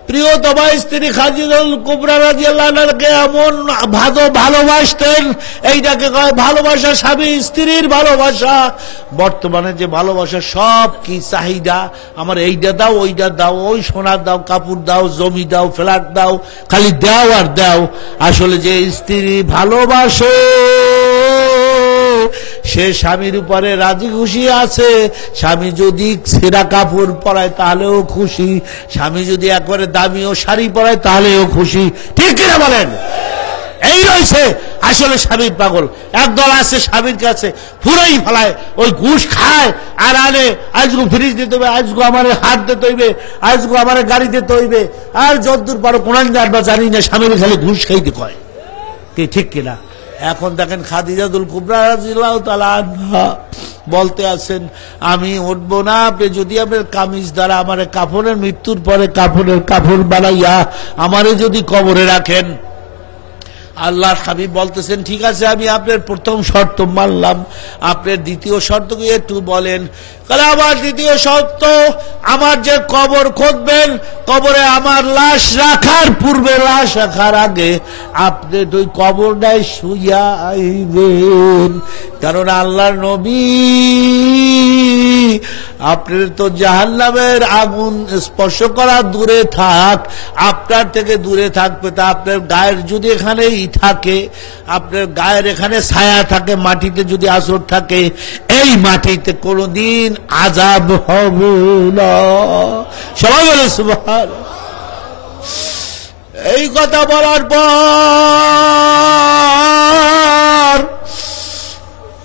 প্রিয়তমা স্ত্রী খাদিজাতুল কুবরা রাদিয়াল্লাহু আনহাকে এমন ভালোবাসতেন, এইটাকে কয় ভালোবাসা, স্বামী স্ত্রীর ভালোবাসা। বর্তমানে যে ভালোবাসা সব কি চাহিদা, আমার এইটা দাও, ওইটা দাও, ওই সোনা দাও, কাপড় দাও, জমি দাও, ফ্ল্যাট দাও, খালি দাও আর দাও। আসলে যে স্ত্রী ভালোবাসে সে স্বামীর উপরে রাজি খুশি আছে। স্বামী যদি ছেঁড়া কাপড় পরায় তাহলেও খুশি, স্বামী যদি একবারে দামিও শাড়ি পরায় তাহলেও খুশি। ঠিক কিনা বলেন? এই রয়েছে আসলে স্বামীর পাগল। একদল আছে স্বামীর কাছে পুরোই ফেলায়, ওই ঘুষ খায় আর আনে, আজগো ফ্রিজ দিতে হবে, আজগো আমার হাত দিতে হইবে, আজগো আমার গাড়ি দিতে হইবে, আর যতদূর পারো কোরআন জানবা জানি না, স্বামীর খালি ঘুষ খাইতে কয়। কি ঠিক কিনা? এখন দেখেন খাদিজাতুল কুবরা রাদিয়াল্লাহু তাআলা আনহা বলতে আছেন, আমি উঠবো না, আপনি যদি আপনার কামিজ দ্বারা আমার কাফনের মৃত্যুর পরে কাফন বানাইয়া আমারে যদি কবরে রাখেন। আল্লাহর হাবিব বলতেছেন, ঠিক আছে, আমি আপনার প্রথম শর্ত মানলাম, আপনার দ্বিতীয় শর্ত কি একটু বলেন? আমার দ্বিতীয় শর্ত, আমার যে কবর খুঁজবেন, কবরে আমার লাশ রাখার পূর্বে, লাশ রাখার আগে আপনি ওই কবরটায় শুইয়া আইবেন। কারণ আল্লাহর নবী, আপনার তো জাহান্নামের আগুন স্পর্শ করা দূরে থাক, আপনার থেকে দূরে থাকবে, তা আপনার গায়ের যদি এখানেই থাকে, আপনার গায়ের এখানে ছায়া থাকে, মাটিতে যদি আসর থাকে, এই মাটিতে কোনদিন আযাব হবে না। সবাই বলে সুবহানাল্লাহ। এই কথা বলার পর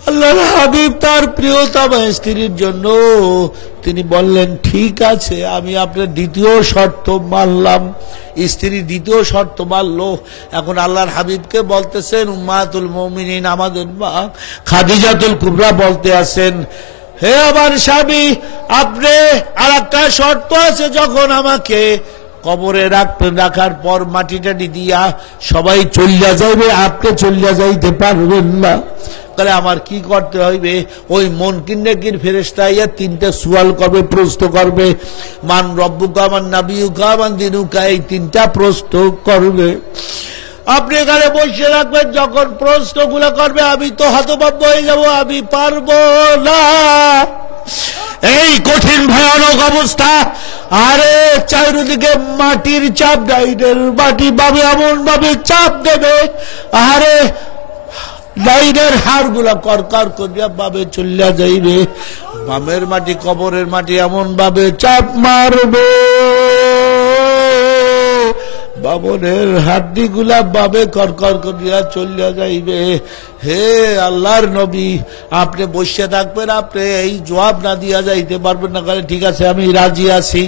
আল্লাহর হাবিব তার প্রিয়তমা স্ত্রীর জন্য তিনি বললেন, ঠিক আছে, আমি আপনার দ্বিতীয় শর্ত মানলাম। স্ত্রী দ্বিতীয় শর্ত মানলো। এখন আল্লাহর হাবিবকে বলতেছেন, উম্মাতুল মুমিনিন, আমাদের মা খাদিজাতুল কুবরা বলতে আছেন, হে আমার স্বামী, আপনি আর একটা শর্ত আছে, যখন আমাকে কবরে রাখবেন, রাখার পর মাটি টাটি দিয়া সবাই চলিয়া যাইবে, আপনি চলিয়া যাইতে পারবেন না। তাহলে আমার কি করতে হইবে? ওই মুনকির নাকির ফেরেশতা আইয়া তিনটা সুয়াল করবে, প্রশ্ন করবে, মান রব্বুকা, মান নাবিয়ুকা, মান দীনুকা, এই তিনটা প্রশ্ন করবে। আপনি এখানে বসে রাখবেন, যখন প্রশ্নগুলো করবে আমি তো হতভম্ব হয়ে যাব, আমি পারবো না। এই কঠিন ভয়ানক অবস্থা, আরে চারিদিকে মাটির চাপ, ডাইনের মাটি ভাবে এমন ভাবে চাপ দেবে, আরে ডাইনের হাড় গুলা করকার করিয়া বাবে চলিয়া যাইবে, বামের মাটি, কবরের মাটি এমন ভাবে চাপ মারবে, বাবনের হাড্ডি গুলা বাবে করকর করিয়া চলিয়া যাইবে। হে আল্লাহর নবী, আপনি বসে থাকবেন, আপনি এই জবাব না দিয়া যাইতে পারবেন না। ঠিক আছে, আমি রাজি আছি।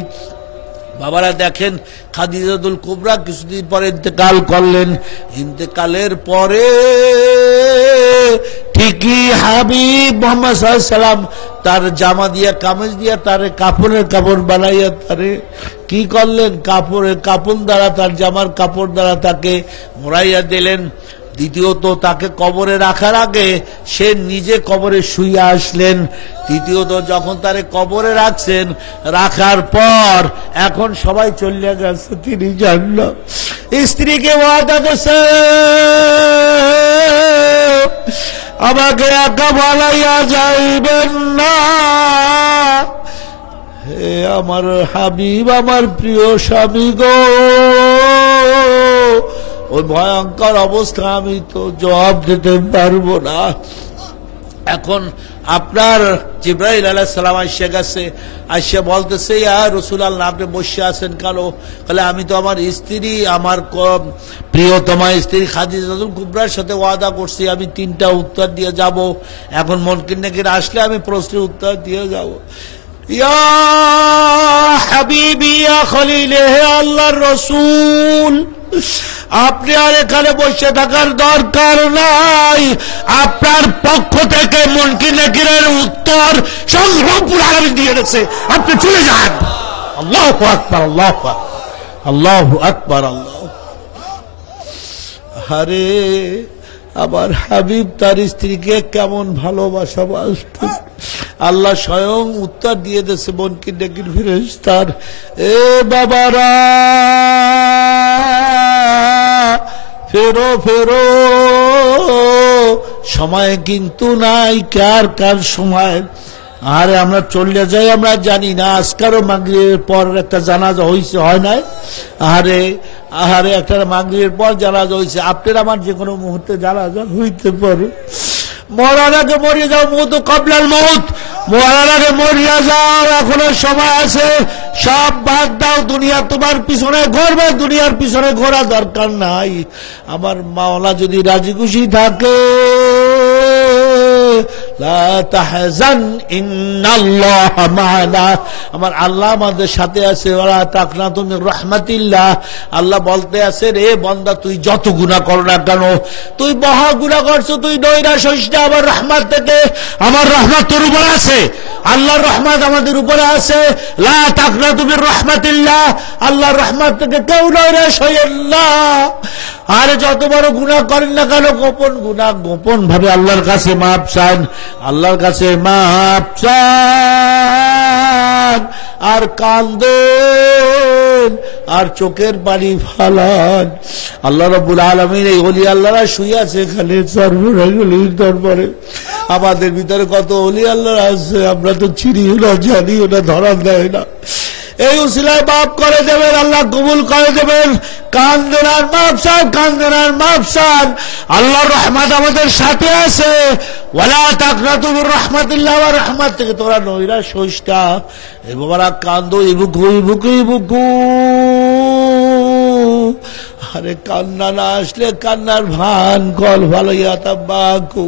বাবারা দেখেন, খাদিজাতুল কুবরা কিছুদিন পরে ইন্তেকাল করলেন। ইন্তেকালের পরে ঠিকই হাবিব মুহাম্মদ সাল্লাল্লাহু আলাইহি সাল্লাম তার জামা দিয়া, কামিজ দিয়া, তার কাপড়ের কাপড় বানাইয়া তারে কি করলেন, কাপড়ের কাপড় দ্বারা, তার জামার কাপড় দ্বারা তাকে মোড়াইয়া দিলেন। দ্বিতীয়ত, তাকে কবরে রাখার আগে সে নিজে কবরে শুইয়া আসলেন। তৃতীয়ত, যখন তারে কবরে রাখছেন, রাখার পর এখন সবাই চলিয়া গেছে, তিনি জানল। স্ত্রীকে ওয়াদা করছে, আমাকে একা বানাইয়া যাইবেন না। হে আমার হাবিব, আমার প্রিয় স্বামী গো, ওই ভয়ঙ্কর অবস্থা আমি তো জবাব দিতে পারবো না। এখন আপনার জিবরাইল আলাইহিস সালাম আইসা গেছে, আইসা বলতেছে, ইয়া রাসূলুল্লাহ, আপনি বসে আছেন কেন? বলে, আমি তো আমার স্ত্রী, আমার প্রিয়তমা স্ত্রী খাদিজাতুল কুবরার সাথে ওয়াদা করছি, আমি তিনটা উত্তর দিয়ে যাব। এখন মুনকির নাকির আসলে আমি প্রশ্নের উত্তর দিয়ে যাব। ইয়া হাবিবি, ইয়া খলিল, হে আল্লাহর রাসূল, আপনি আর এখানে বসে থাকার দরকার নাই। আপনার পক্ষ থেকে মুনকির নাকিরের উত্তর সংগ্রহপুর আরবি দিয়ে গেছে, আপনি চলে যান। আল্লাহু আকবার, আল্লাহু আকবার, আল্লাহু আকবার, আল্লাহ। আরে আমার হাবিব তার স্ত্রীকে কেমন ভালোবাসা বাসত, আল্লাহ স্বয়ং উত্তর দিয়ে দিয়েছে মুনকির নাকির ফেরেশতার। এ বাবারা, ফেরো ফেরো, সময় কিন্তু নাই, কার সময়। আরে আমরা চলে যাই, আমরা জানি না আজকারও মাগরিবের পর একটা জানাজা হয়েছে, হয় নাই? আহারে একটা মাগরিবের পর জানাজা হয়েছে, আপনার আমার যে কোনো মুহূর্তে জানাজা হইতে পারে। মরার আগে মরিয়া যাও, মৌত কবলাল মৌত, মরার আগে মরিয়া যাও, এখনো সময় আছে। সব বাদ দাও, দুনিয়া তোমার পিছনে ঘুরবে, দুনিয়ার পিছনে ঘোরা দরকার নাই। আমার মাওলা যদি রাজি খুশি থাকে লা তাহজান ইন্নাল্লাহা মা'ানা, আমার আল্লাহ আমাদের সাথে আছে। ওয়ালা তাকনাতু মির রাহমাতিল্লাহ, আল্লাহ বলতে আছে রে বান্দা তুই যত গুনাহ কর না কেন, তুই মহা গুনাহ করছো, তুই নৈরাশ হইস না আমার রহমত থেকে, আমার রহমত তোর উপর আছে, আল্লাহর রহমত আমাদের উপরে আছে। লা তাকনাতু মির রাহমাতিল্লাহ, আল্লাহর রহমত থেকে কেউ নৈরাশ হইয়েন না। আর যত বড় গুনাহ করেন না কেন, গোপন গুনাহ গোপন ভাবে আল্লাহর কাছে মাপ চান, আল্লাহর কাছে মাপ চান, আর কান্দেন, আর চোখের পানি ফালান। আল্লাহ রাব্বুল আলামিন এই ওলি আল্লাহরা শুয়ে আছে এখানে সর্বরাগুলির দরবারে। আমাদের ভিতরে কত ওলি আল্লাহ আছে আমরা তো চিনিও না, জানিও না, ধরা দেয় না। এই উসিলায় মাফ করে দেবেন, আল্লাহ কবুল করে দেবেন। কান্দেন আর মাফ চান, কান্দেন আর মাফ চান, আল্লাহর রহমত আমাদের সাথে আছে। ওয়ালা তাকনাতু মির রাহমাতিল্লাহ, ওয়া রহমত থেকে তোরা নৈরাশ হইস না। এ বাবারা কান্দো, ইবুকু ইবুকু ইবুকু। আরে কান্না না আসলে কান্নার ভান কল ভালো ইয়াতাবাকু,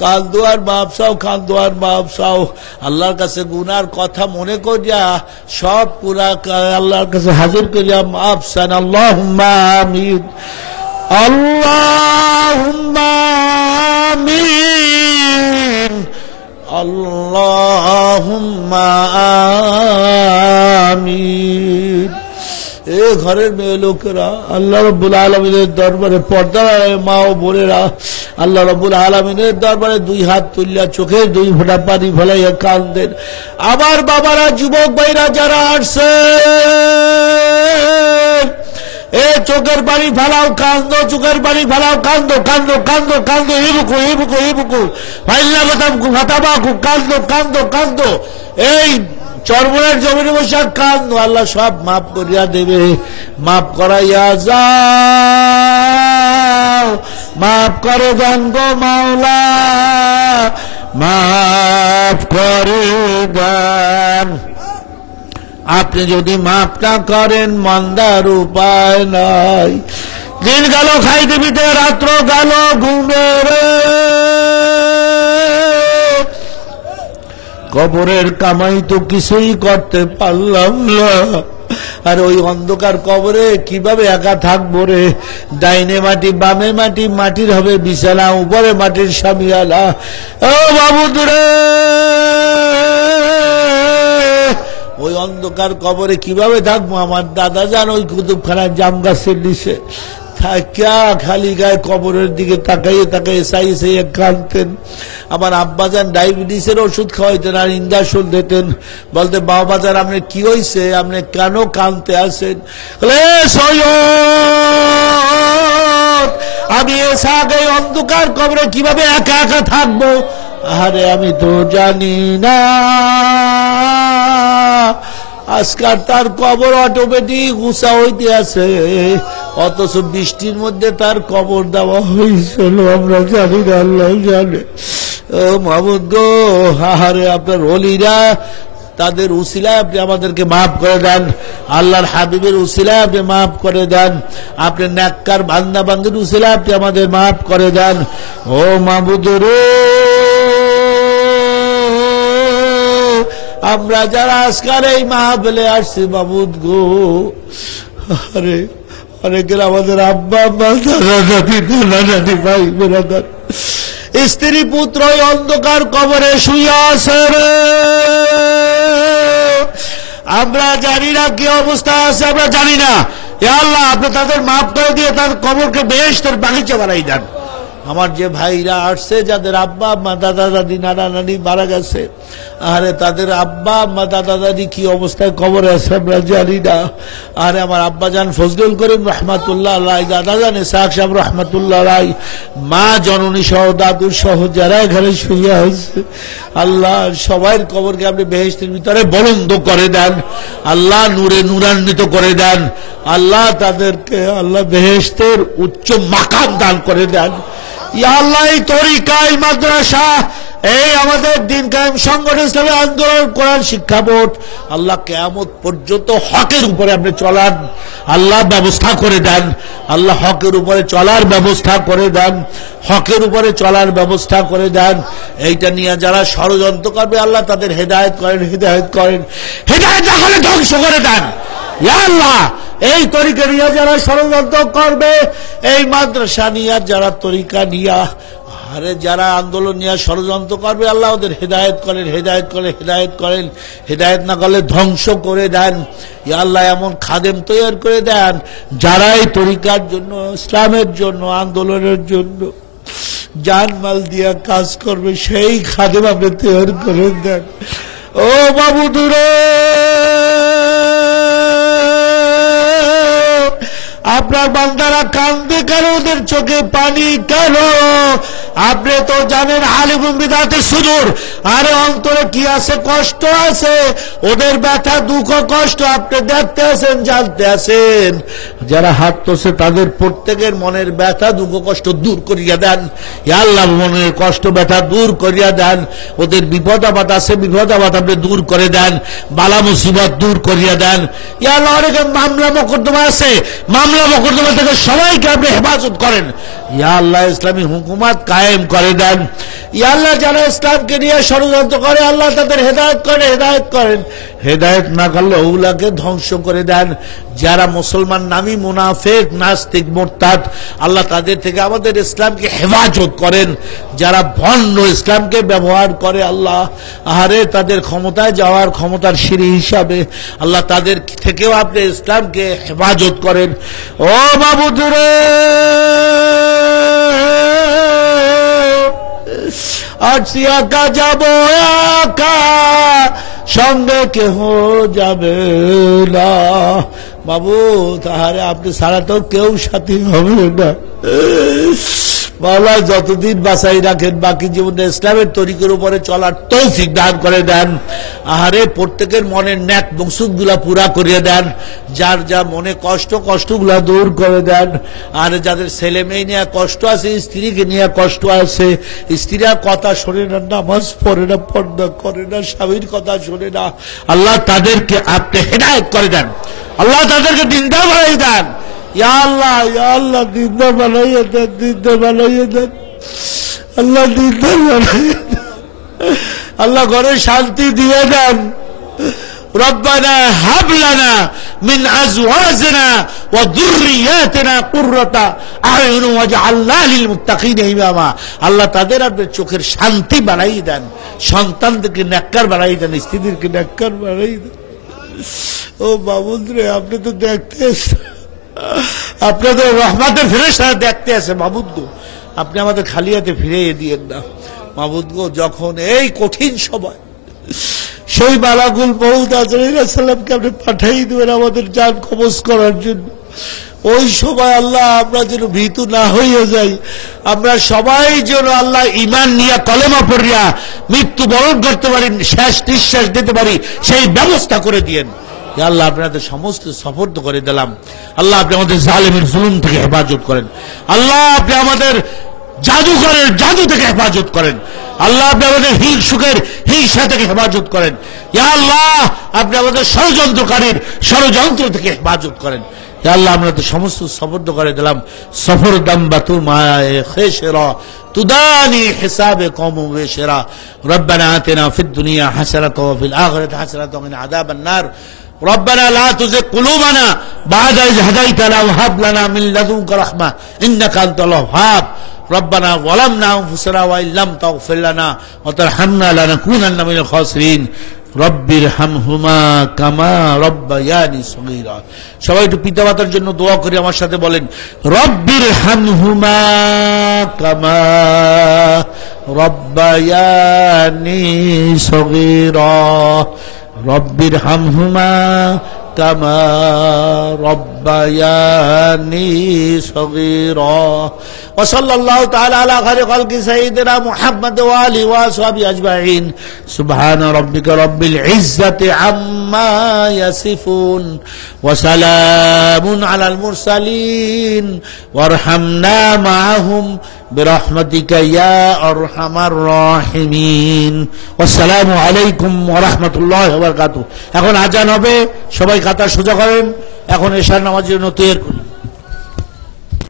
কান্দো আর মাপ চাও, কান্দো আর মাপ চাও। আল্লাহর কাছে গুনার কথা মনে করিয়া সব গুনাহ আল্লাহর কাছে হাজির করিয়া মাপ চান। আল্লাহুম্মা আমিন, আল্লাহুম্মা আমিন, আল্লাহুম্মা আমিন। এ ঘরের মেয়ে লোকেরা আল্লাহ রাব্বুল আলামিনের দরবারে, পর্দার মা ও বোনেরা আল্লাহ রাব্বুল আলামিনের দরবারে দুই হাত তুলিয়া চোখে দুই ফোঁটা পানি ফেলাইয়া কান্দেন। আমার বাবারা, যুবক ভাইরা যারা আসছে, এ চোখের পানি ফেলাও, কান্দো, চোখের পানি ফেলাও, কান্দো কান্দো কান্দো কান্দো, ইবুকু ইবুকু ইবুকু ফাইল্লা ফাতাবাকু, কান্দো কান্দো কান্দো। এই চরমনের জমিনে বসে কান্দো, আল্লাহ সব মাফ করিয়া দেবে। মাফ করাইয়া যাও, মাফ করে দেন গো মাওলা, মাফ করে দেন। আপনি যদি মাফ না করেন মন্দার উপায় নাই। দিন গেল খাইতে পিতে, রাত্র গেল ঘুমে রে, কবরের কামাই তো কিছুই করতে পারলাম না। আর ওই অন্ধকার কবরে কিভাবে একা থাকবো রে? ডাইনে মাটি, বামে মাটি, মাটির হবে বিছানা, উপরে মাটির সামিয়ালা। ও বাবু দূরে, ওই অন্ধকার কবরে কিভাবে থাকবো? আমার দাদা যান ওই কুতুবখানার জাম গাছের নিচে থাকিয়া খালি গায়ে কবরের দিকে তাকাইয়ে তাকাইয়ে চাইয়ে কাঁদতেন। আমার আব্বাজান ডায়াবেটিসের ওষুধ খাওয়াইতেন আর ইঞ্জেকশন দিতেন। বলতে বাবাজান আপনি কি হয়েছে, আপনি কেন কাঁদতে আসেন? আমি এসে অন্ধকার কবরে কিভাবে একা একা থাকবো? আরে আমি তো জানি না। আজকাল তার কবর অটোমেটিক উঁচা হইতে আছে, অথচ বৃষ্টির মধ্যে তার কবর দেওয়া হয়েছিল, আমরা জানি না, আল্লাহ জানে। ও মাহমুদ গো, আহারে আপনার ওলিরা, তাদের উসিলায় আপনি আমাদেরকে মাফ করে দেন। আল্লাহর হাবিবের উসিলায় আপনি মাফ করে দেন। আপনি নেককার বান্দা বান্দির উসিলায় আপনি আমাদের মাফ করে দেন। ও মাহমুদ রে, আমরা যারা আজকাল এই মাহফিলে আসছি মাহমুদ গো, আরে অনেকের আমাদের আব্বা আম্মা, দাদা দাদি, নানা নানি, ভাই বেরাদার, স্ত্রী পুত্র অন্ধকার কবরে শুয়ে আছে রে। আমরা জানি না কি অবস্থা আছে, আমরা জানি না। এ আল্লাহ, আপনি তাদের মাফ করে দিয়ে তার কবরকে বেহেশতের বাগিচা বানাই দেন। আমার যে ভাইরা আসছে, যাদের আব্বা আম্মা, দাদা দাদি, নানা নানি মারা গেছে, আরে তাদের আব্বা আম্মা, দাদা দাদি কি অবস্থায় কবরে আছে আমরা জানি না। আরে আমার আব্বা জান ফজলুল করিম রহমাতুল্লাহ আলাই, দাদা জান ইসহাক সাহেব রহমাতুল্লাহ আলাই, মা জননী সহ দাদুর সহ যারা এখানে শুয়ে আছে, আল্লাহ সবাই কবরকে আপনি বেহেশতের ভিতরে বলন্দ করে দেন। আল্লাহ নূরে নূরান্বিত করে দেন। আল্লাহ তাদেরকে আল্লাহ বেহেশতের উচ্চ মাকাম দান করে দেন। ইয়া আল্লাহ, এই তরিকা, এই মাদ্রাসা, এই আমাদের দিন কায়েম সংগঠন ইসলামী আন্দোলন কোরআন শিক্ষা বোর্ড, আল্লাহ কিয়ামত পর্যন্ত হকের উপরে আপনি চলার আল্লাহ ব্যবস্থা করে দেন। আল্লাহ হকের উপরে চলার ব্যবস্থা করে দেন, হকের উপরে চলার ব্যবস্থা করে দেন। এইটা নিয়ে যারা ষড়যন্ত্র করবে আল্লাহ তাদের হেদায়েত করেন, হেদায়েত করেন, হেদায়েত না হলে ধ্বংস করে দেন। ইয়া আল্লাহ, এই তরিকা নিয়ে যারা ষড়যন্ত্র করবে, এই মাদ্রাসা নিয়ে যারা তরিকা নিয়ে আরে যারা আন্দোলন নিয়ে ষড়যন্ত্র করবে আল্লাহ ওদের হেদায়েত করেন, হেদায়েত করেন, হেদায়েত করেন, হেদায়েত না করলে ধ্বংস করে দেন। ইয়া আল্লাহ, এমন খাদেম তৈরি করে দেন যারা এই তরিকার জন্য, ইসলামের জন্য, আন্দোলনের জন্য জানমাল দিয়া কাজ করবে, সেই খাদেম আপনি তৈরি করে দেন। ও বাবু দূরে আপনার বান্দারা কান্দে কেন, ওদের চোখে পানি কেন? আপনি তো জানেন আলিমুল বিদাতে সুদূর, আরে অন্তরে কি আছে, কষ্ট আছে, ওদের ব্যথা দুঃখ কষ্ট আপনি দেখতে আছেন, জানতে আছেন। যারা হাত তোছে তাদের প্রত্যেকের মনের ব্যথা দুঃখ কষ্ট দূর করিয়া দেন। ইয়া আল্লাহ, মনের কষ্ট ব্যথা দূর করিয়া দেন। ওদের বিপদ আপদ আছে, বিপদ আপদ আপনি দূর করে দেন, বালা মুসিবত দূর করিয়া দেন। ইয়া আল্লাহ, অনেকে মামলা মোকদ্দমা আছে, মামলা মোকদ্দমা থেকে সবাইকে আপনি হেফাজত করেন। ইয়া আল্লাহ, ইসলামী হুকুমত কায়েম করে দেন। ইয়া আল্লাহ, যারা ইসলামকে নিয়ে ষড়যন্ত্র করে আল্লাহ তাদের হেদায়েত করেন, হেদায়েত করেন, হেদায়েত না করলে ওগুলাকে ধ্বংস করে দেন। যারা মুসলমান নামী মুনাফিক, নাস্তিক, মুরতাদ, আল্লাহ তাদের থেকে আমাদের ইসলামকে হেফাজত করেন। যারা ভণ্ড ইসলামকে ব্যবহার করে আল্লাহ, আহারে তাদের ক্ষমতায় যাওয়ার ক্ষমতার সিঁড়ি হিসাবে আল্লাহ তাদের থেকেও আপনি ইসলামকে হেফাজত করেন। ও বাবুদুরে আজ একা যাব, একা, সঙ্গে কেহ যাবে না। বাবু তাহারে আপনি ছাড়া তো কেউ সাথী হবে না। মাওলা যতদিন বাঁচাই রাখেন, বাকি জীবনে ইসলামের তরিকার উপরে চলার তৌফিক দান করে দেন। আহারে প্রত্যেকের মনের ন্যাক মকসুদ গুলা পুরা করিয়ে দেন। যার যা মনে কষ্ট, কষ্টগুলা দূর করে দেন। আর যাদের ছেলে মেয়ে নিয়ে কষ্ট আছে, স্ত্রীকে নিয়ে কষ্ট আছে, স্ত্রীরা কথা শোনে না, নামাজ পড়ে না, পর্দা করে না, স্বামীর কথা শোনে না, আল্লাহ তাদেরকে আপনি হেদায়েত করে দেন। আল্লাহ তাদেরকে দিনদার বানাই দেন। ইয়া আল্লাহ, ইয়া আল্লাহ, দিনদার বানাইয়ে দেন, দিনদার বানাইয়ে দেন। আল্লাহ দিনদার বানাইয়ে দেন। আল্লাহ ঘরে শান্তি দিয়ে দেন। রব্বানা হাব লানা মিন আজওয়াজিনা ওয়া যুররিয়াতিনা কুররাতা আ'য়ুন ওয়াজআলনা লিল মুত্তাকিনা ইমামা। আল্লাহ তাদের আপনি চোখের শান্তি বানাই দেন, সন্তানদেরকে নেককার বানাই দেন, স্ত্রীদেরকে নেককার বানাই দেন। ও বাবুদরে, আপনি তো দেখতে আপনাদের রহমতের ফেরেশতা দেখতে আছে। মাবুদ গো, আপনি আমাদের খালি হাতে ফিরিয়ে দিয়েন না। মাবুদ গো, যখন এই কঠিন সময় সেই মালাকুল মউত আজরাইল সালামকে আপনি পাঠিয়ে দেবেন আমাদের জান কবজ করার জন্য, ওই সময় আল্লাহ আমরা যেন ভীতু না হইয়া যাই, আমরা সবাই যেন আল্লাহ ঈমান নিয়ে কলেমা পড়িয়া মৃত্যু বরণ করতে পারি, শেষ নিঃশ্বাস দিতে পারি, সেই ব্যবস্থা করে দিয়েন। আল্লাহ আপনাদের সমস্ত সফর্দ করে দিলাম। আল্লাহ আপনি আমাদের জালেমের জুলুম থেকে হেফাজত করেন। আল্লাহ আপনি আমাদের জাদুকরের জাদু থেকে হেফাজত করেন। আল্লাহ আপনি আমাদের হিংসুকের হিংসা থেকে হেফাজত করেন। ইয়া আল্লাহ আপনি আমাদের ষড়যন্ত্রকারীর ষড়যন্ত্র থেকে হেফাজত করেন। ইয়া আল্লাহ আমরা তো সমস্ত সফর্দ করে দিলাম। সফর দাম বাতু মায়ে খেসেরা তুদানি হিসাবে কম বেশেরা। রব্বানা আতিনা ফিদ দুনিয়া হাসানাতাও ওয়া ফিল আখিরাতি হাসানাতাও ওয়া কিনা আযাবান নার। ربنا لا تزغ قلوبنا بعد إذ هديتنا وهب لنا من لدنك رحمة إنك أنت الوهاب. ربنا ظلمنا أنفسنا وإن لم تغفر لنا وترحمنا لنكونن من الخاسرين. رب ارحمهما كما ربياني صغيرا. সবাই একটু পিতামাতার জন্য দোয়া করি, আমার সাথে বলেন রব্ব ইরহামহুমা কামা রব্বায়ানি সগীরা। رب ارحمهما كما ربياني صغيرا. وصلى الله تعالى على خير خلق سيدنا محمد وآله وصحبه أجمعين. سبحان ربك رب العزة عما يصفون وسلام على المرسلين وارحمنا معهم বিরহমাতিকা ইয়া আরহামার রাহিমিন। আসসালামু আলাইকুম ওয়া রাহমাতুল্লাহি ওয়া বারাকাতুহু। এখন আজান হবে, সবাই কাতার সোজা করেন। এখন এশার নামাজের জন্য তৈরি করি।